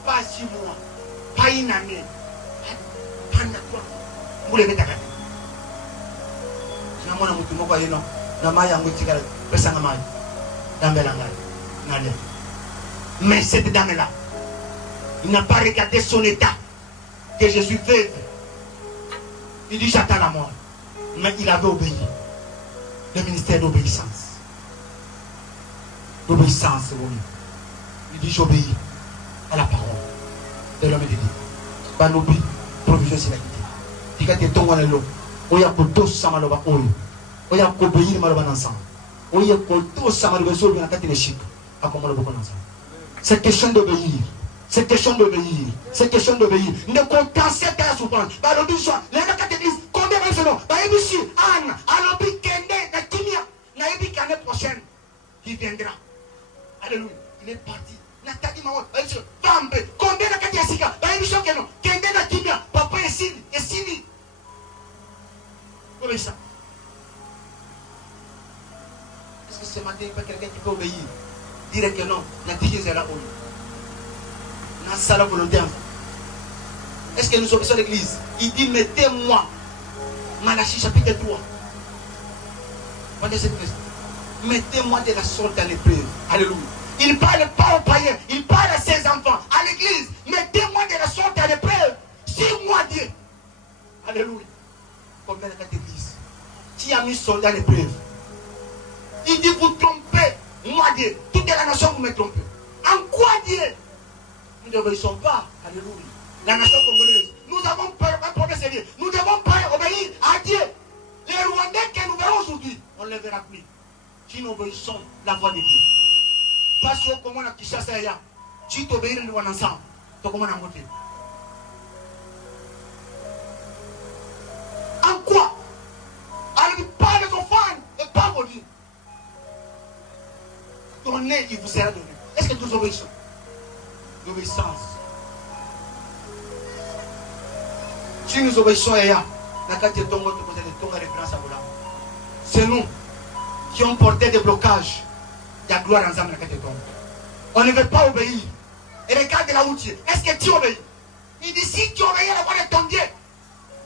Pas 6 mois. Pas une année. Pendant quoi? Moulé de Kate. Je n'ai pas de mot à dire non. Namaya Ngoya Pessan Maman. Mais cette dame-là, il n'a pas regardé son état, que je suis veuve. Il dit j'attends la mort. Mais il avait obéi. Le ministère d'obéissance. L'obéissance, oui. Il dit j'obéis à la parole de l'homme de Dieu. Banobi, provision c'est la qualité. Il a été tombé dans l'eau. On y a pour tous ça maloba oyo. On y a pour obéir maloba ensemble. On y a pour tous ça maloba sur la tête de chic. À comment le bon ensemble. C'est question d'obéir. C'est question d'obéir. C'est question d'obéir. Ne comptez pas la souffrance. Banobi soit. Les gens qui disent combien de gens. Banobi si Anne. Alobi Kende na Timia. Naïbi l'année prochaine. Il viendra. Alléluia. Il est parti. Nathalie Maman. Bambe. Combien de gens qui a Banobi soit que non. Kende na Timia. Papa est Sili. Et Sili. Comment ça? Est-ce que ce matin, il n'y a pas quelqu'un qui peut obéir? Dire que non, la tige est là haut. Dans sa volonté. Est-ce que nous sommes sur l'église? Il dit mettez-moi. Malachie chapitre 3. Regardez cette question. Mettez-moi de la sorte à l'épreuve. Alléluia. Il ne parle pas aux païens, il parle à ses enfants. À l'église, mettez-moi de la sorte à l'épreuve. Suis-moi Dieu. Alléluia. Combien de l'église qui a mis soldat à l'épreuve? Il dit vous trompez. Moi Dieu, toute la nation vous me trompez. En quoi Dieu? Nous n'obéissons pas. Alléluia. La nation congolaise, nous avons peur, un problème sérieux. Nous devons pas obéir à Dieu. Les Rwandais que nous verrons aujourd'hui, on ne les verra plus. Si nous obéissons la voix de Dieu. Parce que comme on a qui chasse ailleurs, si tu obéis le Rwanda ensemble, tu commences à monter. En quoi? Alors, pas les enfants et pas vos dieux. Donnez, il vous sera donné. Est-ce que nous obéissons? L'obéissance. Si nous obéissons à Yah, c'est nous qui ont porté des blocages. Il y a gloire ensemble. On ne veut pas obéir. Et regarde là où tu es. Est-ce que tu obéis? Il dit si tu obéis à la voix de ton Dieu,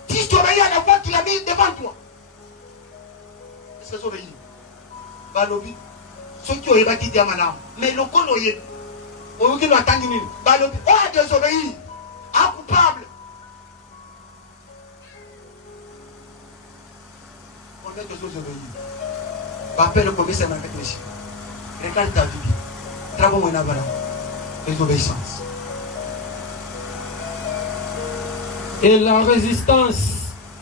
si tu obéis à la voix qu'il a mis devant toi, est-ce que tu obéis? Balobi. Ceux qui ont ébattu des manants, mais le coloyer, on dit l'attendre, Balobi, on a désobéi, un coupable. On a désobéi. Appelle le commissaire à la réflexion. Regarde ta vie. Travaux en avant. Désobéissance. Et la résistance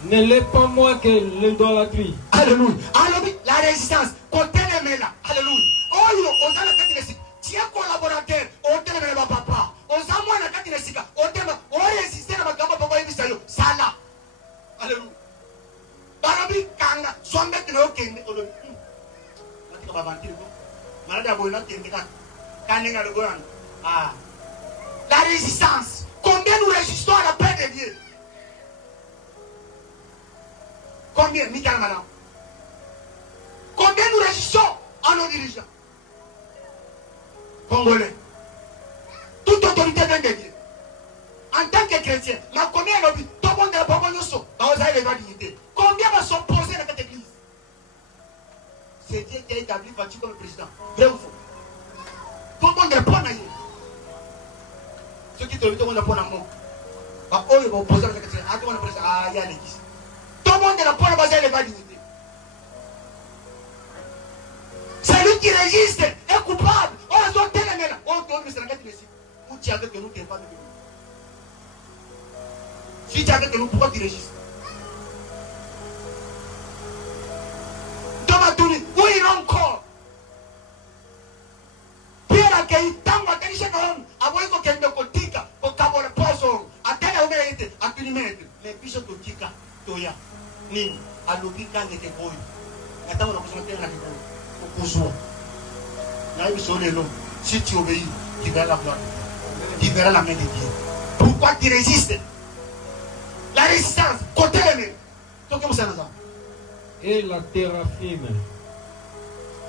ne l'est pas moins que l'idolâtrie. Alléluia. Alléluia. La résistance. Côté les là. Alléluia. Oh, on a la catégorie. Tiens, collaborateur. On te le papa. On a moins la catégorie. On te le. On résiste à ma gamme papa et bisayo. Sala. Alléluia. Barabi kanga. Sommet de l'eau qui est. La résistance. Combien nous résistons à la paix de Dieu? Combien, Michael Madame? Combien nous résistons à nos dirigeants? Congolais. Toute autorité vient de Dieu. En tant que chrétien, combien de tout le monde n'a pas de dignité. Combien va s'opposer à cette église? C'est Dieu qui a établi Fati comme président. Vrai ou faux? Tout le monde répond à Dieu. Ceux qui te disent, tout le monde répond à moi. Oh, ils vont opposer à cette église. Ah, tout le monde répond à l'église. Tout le monde répond à la dignité. Celui qui résiste est coupable. Oh, ils ont tellement. Oh, tu as vu, c'est la quête de ici. Où tu es avec nous, tu n'es pas avec nous. Si tu es avec nous, pourquoi tu résistes? Où il est encore? Pierre a accueilli tant de téléchéons. Avant qu'il y ait une cotica, au cabo de poisson, à tel ou tel, à kilomètre. Mais puis ce cotica, toya, ni, à l'opica n'était pas eu. Attends, on a besoin de faire la vidéo. Au cousoir. Là, il sont les longs. Si tu obéis, tu verras la gloire. Tu verras la main de Dieu. Pourquoi tu résistes? La résistance, côté les mains. Donc, comment ça nous a? Et la thérapie.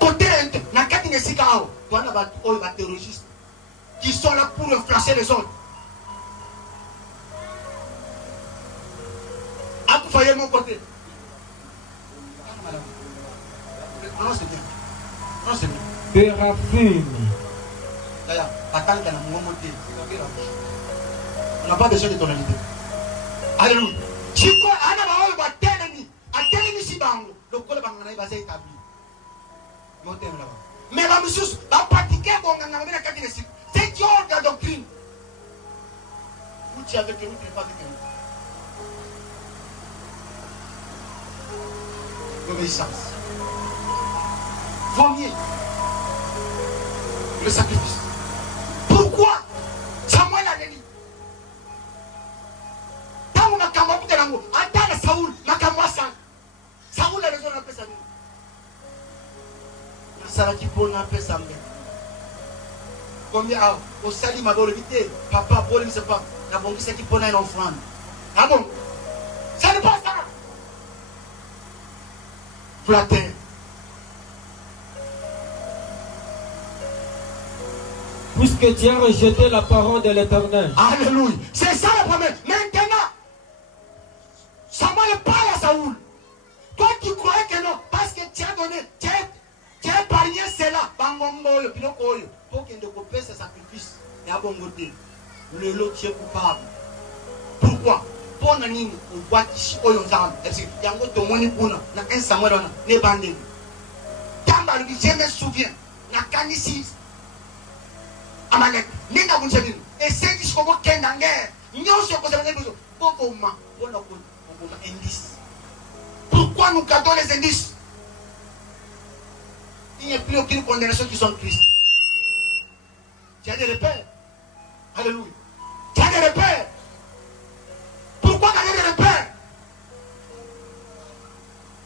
Côté la catégorie, on a des terroristes qui sont là pour influencer les autres. Ah, vous voyez mon côté. Non, c'est bien. Non, c'est bien. Thérapie. D'ailleurs, attends, on n'a pas besoin de tonalité. Alléluia. Si quoi, on a un si bango, le col est basé établi. Mais la monsieur va pratiquer la catégorie. C'est Dieu la doctrine. Où tu es avec nous, tu n'es pas avec nous. L'obéissance. Vaut mieux le sacrifice. Pourquoi Samuel a dit tant on a camarade de l'amour, attends Saoul, ma camarade Saoul a raison d'appeler sa vie. Saraki pour n'appeler sa mère. Combien au salut m'a volé papa pour ne sait pas. La bonne qui qui pour une offrande. Ah bon? Ça n'est pas ça. Flatter. Puisque tu as rejeté la parole de l'Éternel. Alléluia. C'est ça la première. Maintenant, Samuel parle à Saoul. Toi tu croyais que non, parce que tu as donné, tu as épargné cela. Pour qu'il ne coupe ce sacrifice. Et à bon côté, le lot tu es coupable. Pourquoi? Pour nani ou quoi oyonzam. Est-ce que yango tomoni kuna na un Samuel na ne bandé. Tamba lui je me souviens na kanisi Amalek, Nina Bunchevin, et c'est ce qu'on va faire dans la guerre. Nous sommes posés à besoin. Pourquoi indice? Pourquoi nous gardons les indices? Il n'y a plus aucune condamnation qui sont en Christ. Tu as des repères. Alléluia. Tu as des repères. Pourquoi tu as des repères?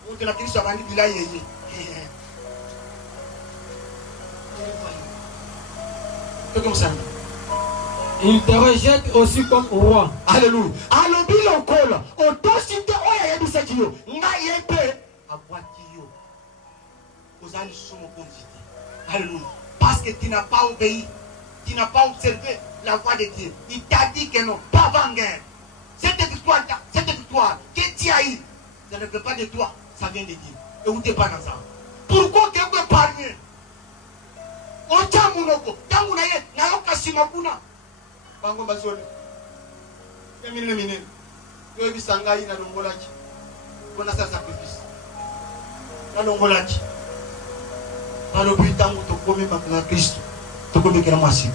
Pour que la Christ soit rendue du là, il te rejette aussi comme roi. Alléluia. Alléluia. Alléluia. Parce que tu n'as pas obéi. Tu n'as pas observé la voix de Dieu. Il t'a dit que non, pas avant-guerre. Cette victoire que tu as eue, ça ne fait pas de toi, ça vient de Dieu. Et où tu n'es pas dans ça. Pourquoi tu veux épargner? Ochamunoko, tangu na ye, na yoka simakuna. Bango bazoli. Yamine mine. Yo bisanga ina longolachi. Kona sa sacrifice. Na longolachi. Dans but tangu to komi makuna Christ. To komi kera masi.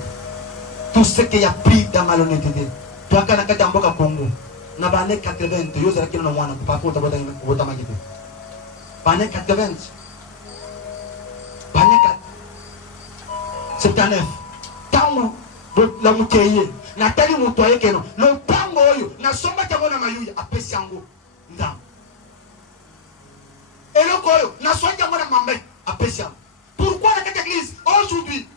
Tout ce qui a pris dans malhonnêteté. Toi kana kata mboka Congo. na ba ne 80 yo zara kilo na mwana pa ko ta bota magite ba ne 80 ba ne 79 tangu la muteye na tali mutu ayekeno lo pango oyo na somba tango na mayuya apesi yango ndam eloko oyo na soki tango na mambe apesi yango. Pourquoi dans cette église aujourd'hui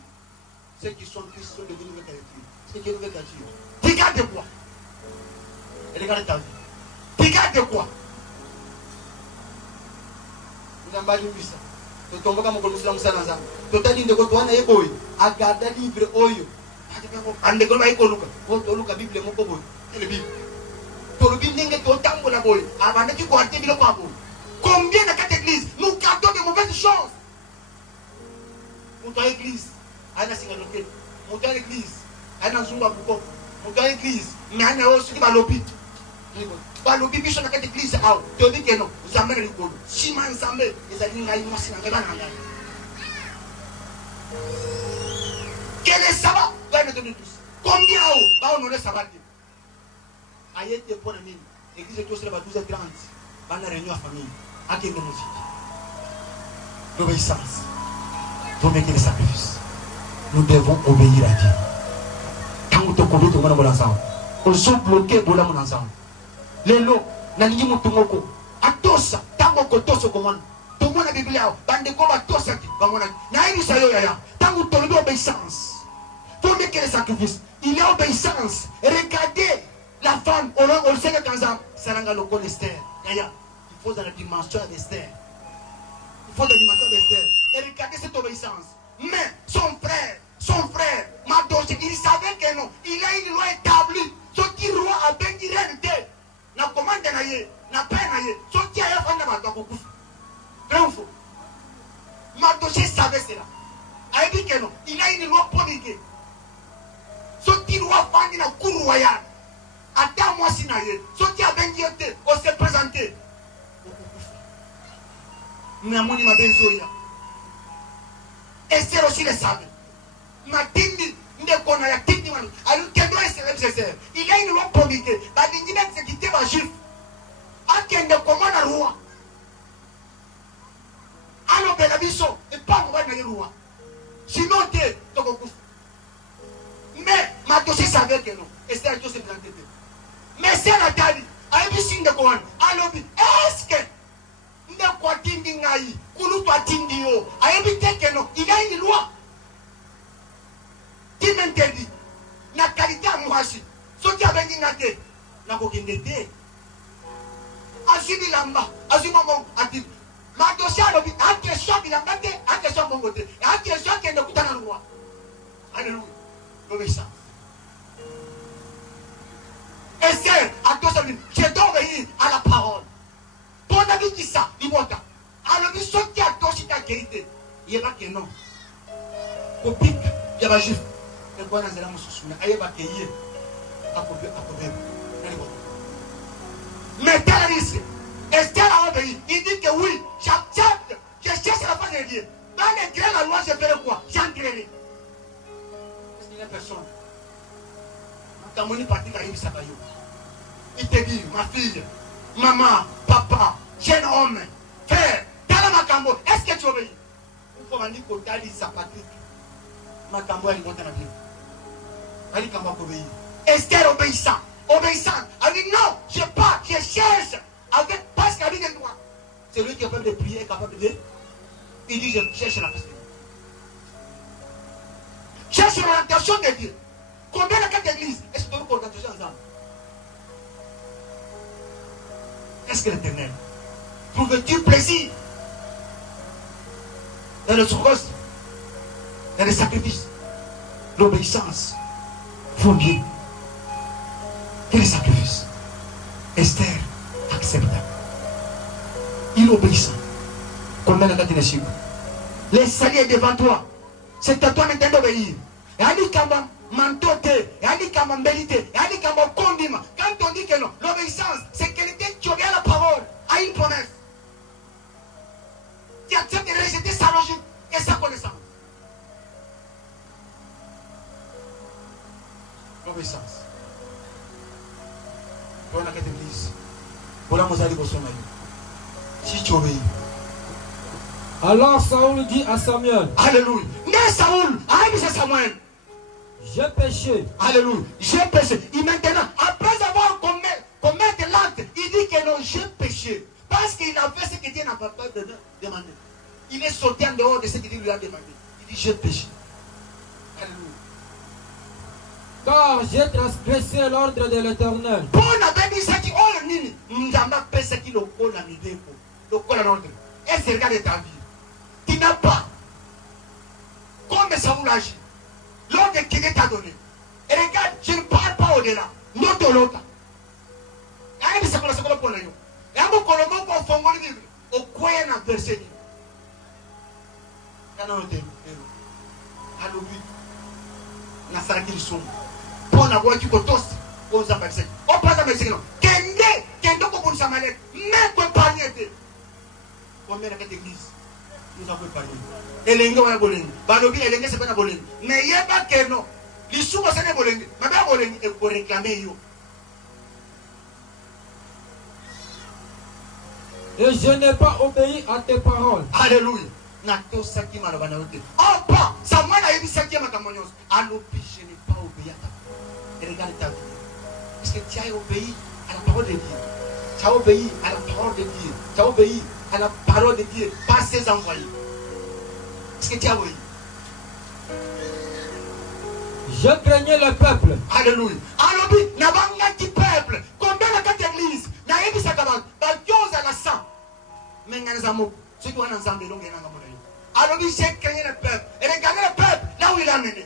ceux qui sont Christ sont devenus avec Dieu, ceux qui sont avec Dieu, regarde de quoi, regarde ta vie, regarde de quoi. Nous n'avons pas vu ça. Tu tombes comme on nous l'a dit. Tu t'as dit de quoi toi n'es boy, à garder livre oyo. Ande ko mai ko luka ko to luka bible mo ko boy le bible to le bible nge to tango la boy abande ki ko arte bilo ko boy. Combien dans cette église nous gardons de mauvaises choses. Monte à l'église aina singa loke monte à l'église aina zumba buko monte à l'église mais aina aussi ba lopi ba lopi biso na cette église a to dit que non zambe le ko shima nzambe ezali ngai mwasi na ngaba na ngai. Quel est ça? Combien va honorer sabbat? Ayete pour ami. L'église est aussi là 12h30. Dans la réunion à famille. À quelle musique? L'obéissance. Vous mettez les sacrifices. Nous devons obéir à Dieu. Quand vous te connaissez, tout le monde ensemble. On se bloqué pour la mon ensemble. Les lots, n'allez pas tout le monde. À tous, tant que tous commande. Tout le monde a Bible. Bande comme à tous. N'aïe ça yaya. Tant que tu as l'obéissance. Pour mettre les sacrifices, il y a obéissance. Regardez la femme, on le sait que quand ça, Saranga le connaît Esther. Il faut dans la dimension d'Esther. Il faut dans la dimension d'Esther. Et regardez cette obéissance. Mais son frère, Mardochée, il savait que non, il a une loi établie. Ce qui roi a bien dit réalité. Na commande naïe, na peine naïe. Ce qui a fait de Mardochée. Vrai ou faux? Mardochée savait cela. Il a dit que non, il a une loi promulguée. Ce qui doit faire la cour royale, attends moi si naïe, ce qui a bien dit, on s'est présenté. Mais à mon ima benzoya. Et c'est aussi le savait. Ma tindi, ne connaît la tindi manu. Alors que nous c'est il y a une loi promulguée. La tindi même c'est quitter ma juif. À quel ne commande le roi. Alors que la mission et pas roi de roi. Sinon t'es donc mais ma dossier savait que non. Et c'est un dossier planté. Mais c'est la tali. Aïe signe de Koran. Alors est-ce que ne quoi tindi ngai, kulu toi tindi yo. Aïe que non. Il y a une loi qui m'interdit. Na qualité à moi aussi. Ce qui a dit nate. Na kokindete. Azimi lamba. Azimi mon ati. Ma dossier a l'objet. A question bilamba te. A question mon côté. A question qui ne coûte pas la loi. Alléluia. L'obéissance. Et c'est à toi, je dois obéir à la parole. Ton ami dit ça, il monte. Alors, il saute à toi si tu as guérité. Il n'y a pas que non. Au pic, il y a pas juif. Et quoi, dans la moussou, il y a pas que yé. Mais tel risque. Esther a obéi. Il dit que oui, j'accepte. Je cherche la fin de Dieu. Dans les grains, la loi, je ferai quoi? J'entraînerai. Personne. Quand on est parti, il te dit, ma fille, maman, papa, jeune homme, frère, Macambo, est-ce que tu obéis? Il faut m'en dire que tu as dit ça, Patrick. Macambo, elle monte dans la Bible. Elle dit qu'on va obéir. Esther obéissant. Elle dit non, je pars, je cherche. Avec parce qu'elle dit de droit. C'est lui qui est capable de prier, est capable de. Il dit, je cherche la face de Dieu. Cherche l'orientation de Dieu. Combien de cas d'église est-ce que nous concentrons ensemble? Est-ce que l'Éternel trouve-t-il plaisir dans le souffrance, dans les sacrifices, l'obéissance? Faut bien que les sacrifices. Esther accepta. Il obéissant. Combien de cas d'église? Les salut est devant toi. C'est à toi maintenant d'obéir. Et Ali Kamba mantote, et Ali Kamba mbelite, et Ali Kamba condima. Quand on dit que non, l'obéissance, c'est quelqu'un qui obéit à la parole, à une promesse. Qui accepte de rejeter sa logique et sa connaissance. L'obéissance. On a qu'à Si tu obéis. Alors Saoul dit à Samuel. Alléluia. Mais Saoul, c'est Samuel. J'ai péché. Alléluia. J'ai péché. Et maintenant, après avoir commis l'acte, il dit que non, j'ai péché. Parce qu'il a fait ce que Dieu n'a pas demandé. Il est sorti en dehors de ce que Dieu lui a demandé. Il dit j'ai péché. Alléluia. Car j'ai transgressé l'ordre de l'Éternel. Et c'est regarde ta vie. Tu n'as pas, comme Saoul agit, l'ordre que Dieu t'a donné. Et regarde, je ne parle pas au-delà. Non de l'autre. Et c'est pour ça qu'on a et à mon colombo qu'on fait mon livre, au coin d'un verset. Pour avoir du cotos, on s'appelle ça. On passe à mes signaux. Kende ko bon samalek, mais quoi parler. Combien de l'église nous avons parlé. Et les gens ont bolé. Balobi et les gens c'est pas bolé. Mais il y a pas que non. Les sous c'est pas bolé. Mais pas bolé et pour réclamer yo. Et je n'ai pas obéi à tes paroles. Alléluia. Nato saki malabana ote. Oh pas, Samuel a eu saki makamonyos. Alobi, je n'ai pas obéi à ta parole. Et regarde ta vie. Est-ce que tu as obéi à la parole de Dieu? Tu as obéi à la parole de Dieu. Tu as obéi à la parole de Dieu par ses envoyés. Est-ce que tu as obéi? Je craignais le peuple. Alléluia. Alobi, n'abanga qui peuple. Combien la carte église? N'a pas sa cabane. Dans Dieu à la sang. Mais n'azamo. Ceux qui ont un ensemble de longue et n'azamo. Alobi, j'ai craigné le peuple. Et regardez le peuple là où il a mené.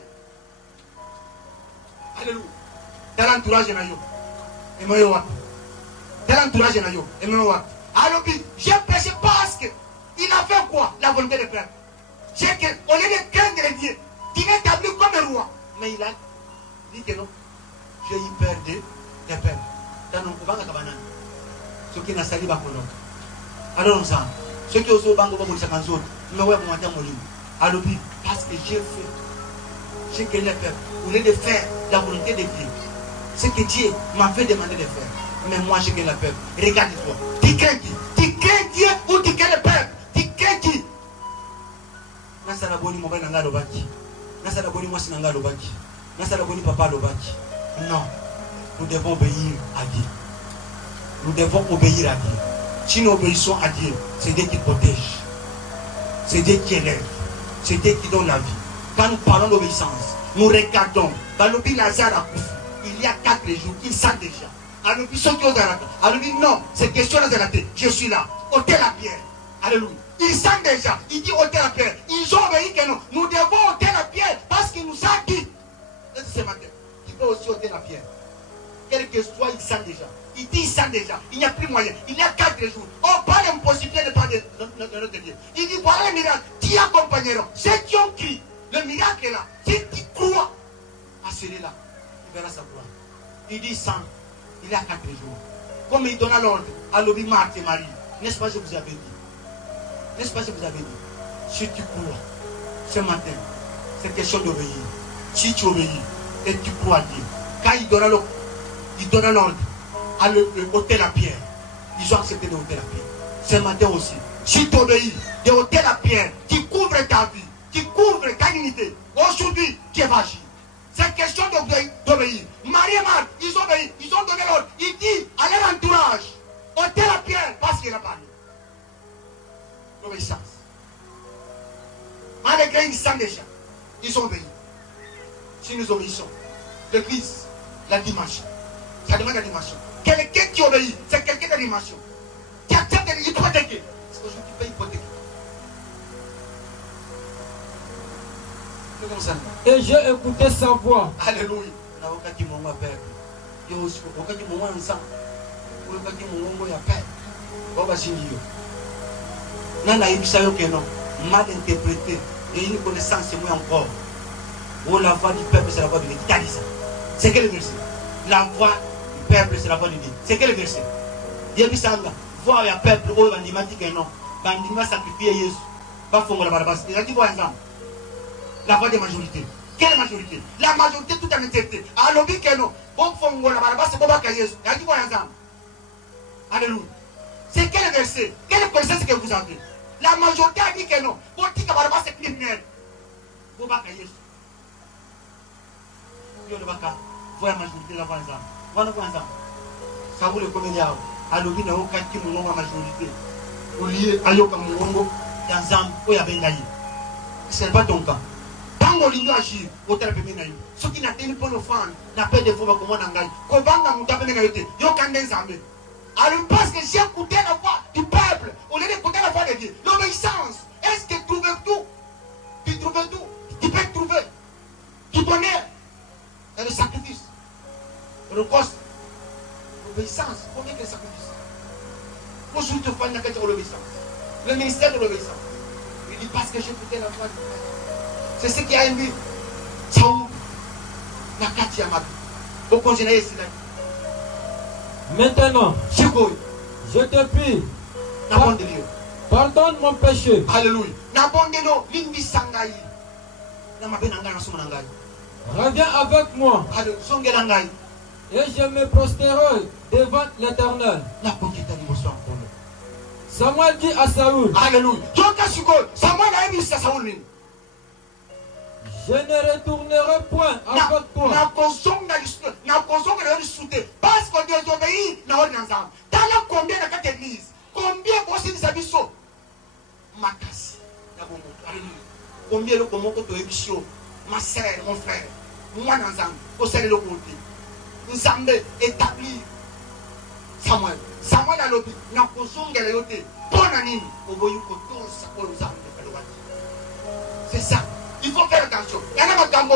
Alléluia. Dans l'entourage de Nayo. Et moi, dans l'entourage de Nayo. Et moi, Alobi, j'ai péché parce que il a fait quoi? La volonté du peuple. Au lieu de craindre Dieu, il est établi comme un roi. Mais il a dit que non. J'ai eu peur des peuples. Dans nos couvents à Cabana. Ceux qui n'ont sali pas pour nous. Alors, ceux qui osent au banc de Bobo Sakanzo, mais ouais, pour matin, mon livre. Alobi, parce que j'ai fait. J'ai gagné le peuple. Au lieu de faire la volonté de Dieu. Ce que Dieu m'a fait demander de faire. Mais moi, j'ai gagné le peuple. Regarde-toi. Tu crains qui? Tu crains Dieu ou tu crains le peuple? Tu crains qui? Nasaraboni mobile nanga lobaki. Nasaraboni mwasi nanga lobaki. Nasaraboni papa lobaki. Non. Nous devons obéir à Dieu. Nous devons obéir à Dieu. Si nous obéissons à Dieu, c'est Dieu qui protège. C'est Dieu qui élève. C'est Dieu qui donne la vie. Quand nous parlons d'obéissance, nous regardons. Dans le Lazare a couffé. Il y a 4 jours, il sent déjà. Alléluia, non, c'est question de la tête. Je suis là. Ôtez la pierre. Alléluia. Ils sentent déjà. Il dit ôtez la pierre. Ils ont obéi que non. Nous devons ôter la pierre parce qu'il nous a dit. Ce matin, tu peux aussi ôter la pierre. Quel que soit, il sent déjà. Il dit il sent déjà. Il n'y a plus moyen. Il y a 4 jours. On parle d'impossibilité de parler de notre Dieu. Il dit voilà le miracle. Qui accompagneront? Ceux qui ont crié. Le miracle est là. Ceux qui croient à celui-là, il verra sa gloire. Il dit 100. Il y a 4 jours. Comme il donne l'ordre à l'obéi Marthe et Marie. N'est-ce pas, je vous avais dit? N'est-ce pas, je vous avais dit? Si tu crois, ce matin, c'est question d'obéir. Si tu obéis et tu crois à Dieu, quand il donne l'ordre à ôter la pierre, ils ont accepté de ôter la pierre. Ce matin aussi, si tu obéis de ôter la pierre qui couvre ta vie, qui couvre ta dignité, aujourd'hui, tu vas agir. C'est question d'obéir. Marie et Marthe, ils ont obéi, ils ont donné l'ordre. Il dit à leur entourage, ôtez la pierre parce qu'il a parlé. L'obéissance. Malgré ils sentent déjà, ils ont obéi. Si nous obéissons, l'église, la dimension, ça demande la dimension. Quelqu'un qui obéit, c'est quelqu'un de dimension. Qui accepte d'hypothéquer. Parce qu'aujourd'hui, tu peux hypothéquer. Et j'ai écouté sa voix. Alléluia. Mal interprété. Et une connaissance, c'est moi encore. Oh, la voix du peuple, c'est la voix de Dieu. Qui a dit ça? C'est quel verset? La voix du peuple, c'est la voix de Dieu. C'est quel verset? Dieu dit ça. Voix du peuple, oh, Bandima dit que non. Bandima sacrifier Jésus. Pas fongo la barbasse. Il a dit quoi ensemble? La voix des majorités. Quelle majorité? La majorité tout en entièreté. Alors, que non. Bon fongo la barbasse, c'est pas Jésus. Il a dit quoi ensemble? Alléluia. C'est quel verset? Quelle connaissance que vous avez? La majorité a dit que non. Vous dites que c'est criminel. Vous ne pouvez pas cahier. Vous ne pouvez pas. Vous la majorité de la voix ensemble. Vous ne pouvez pas. Ça vous le comédien. Alors, il y a aucun qui nous la majorité. Vous liez à Yoka Mourongo. Ensemble, où il y a Bengaï. Ce n'est pas ton cas. Tant qu'on y agit, au terme de Bengaï. Ceux qui n'atteignent pas nos fans, n'appellent des fois comme on en gagne. Kobanga Moutapé Bengaï. Yoka Nenzame. Alors parce que j'ai écouté la voix du peuple, au lieu d'écouter la voix de Dieu. L'obéissance, est-ce que tu trouves tout? Tu trouves tout? Tu peux trouver. Tu connais le sacrifice, le cost, l'obéissance. Combien de sacrifices? Pour que tu fasses l'obéissance. Le ministère de l'obéissance. Il dit parce que j'ai écouté la voix du peuple. C'est ce qui a ému. Saoul, la Katia Mabi. Au congénère ici. Maintenant, je te prie, pardonne mon péché. Alléluia. Reviens avec moi. Et je me prosternerai devant l'Éternel. Samuel dit à Saoul. Alléluia. Je ne retournerai point avec toi. Parce qu'on désobéit dans combien de l'église? Combien de Zabiso? Makasi. Combien de Komoko ma sœur, mon frère, moi Nanzam, au sein de l'autre. Nous avons établi Samuel. Samuel a l'objet. Nous avons posé le yoté. Bon anime. C'est ça. Il faut faire attention. Il y a un gambo.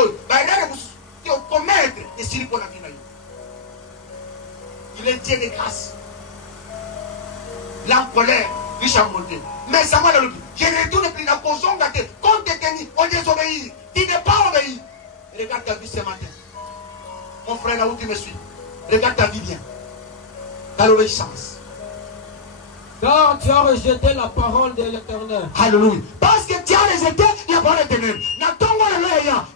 Il faut commettre des signes pour la vie. Il est Dieu de grâce. La colère, riche à monter. Mais Samuel a dit, je ne retourne plus dans la position gâtée. Compte tenu, on désobéit. Tu n'es pas obéi. Regarde ta vie ce matin. Mon frère, là où tu me suis. Regarde ta vie bien. Dans l'obéissance. Car tu as rejeté la parole de l'Éternel. Alléluia. Parce que tu as rejeté la parole de l'Éternel.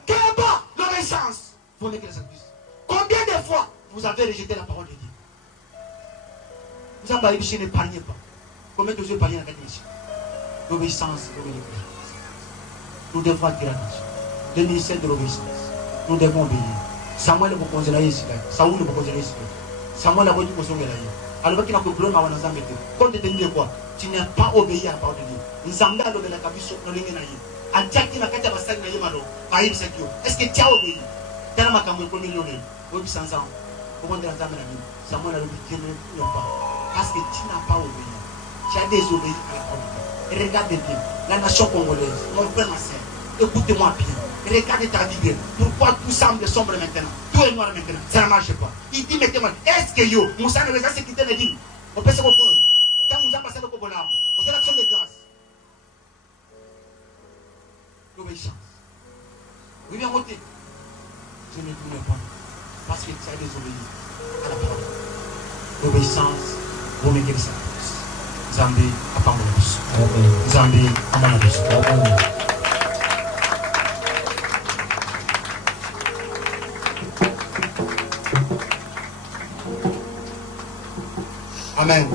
Quelle est pas l'obéissance? Vous n'êtes que les sacrifices. Combien de fois vous avez rejeté la parole de Dieu? Vous avez dit, n'épargnez pas. Combien de vous épargnez la catégorie? L'obéissance, nous devons attirer l'attention. Le ministère de l'obéissance. Nous devons obéir. Samuel ne peut pas considérer ici. Saoul ne peut pas considérer ici. Samuel a dit que vous alors qu'il a que bleu dans un métier. Quand tu te quoi? Tu n'as pas obéi à la parole de Dieu. Nous avons dit la cabine sur le ligne. Est-ce que tu as obéi? Dans ma caméra, comme il y a 100 ans. Comment tu as dit? Samuel a dit que tu n'as pas. Parce que tu n'as pas obéi. Tu as désobéi à la parole de Dieu. Regardez bien. La nation congolaise, mon frère, ma soeur, écoutez-moi bien. Regardez ta vie bien. Pourquoi tout semble sombre maintenant? Tout est noir maintenant. Ça ne marche pas. Il dit maintenant, est-ce que yo, Moussa ne veut pas ce qu'il te dit? On peut se confondre. Quand Moussa passe le Kobolam, on fait l'action de grâce. L'obéissance. Oui, bien voté. Je ne tourne pas. Parce que tu as désobéi à la parole. L'obéissance, vous mettez le sacrifice. Zambé, à part de Zambé, à mon avis. Amen.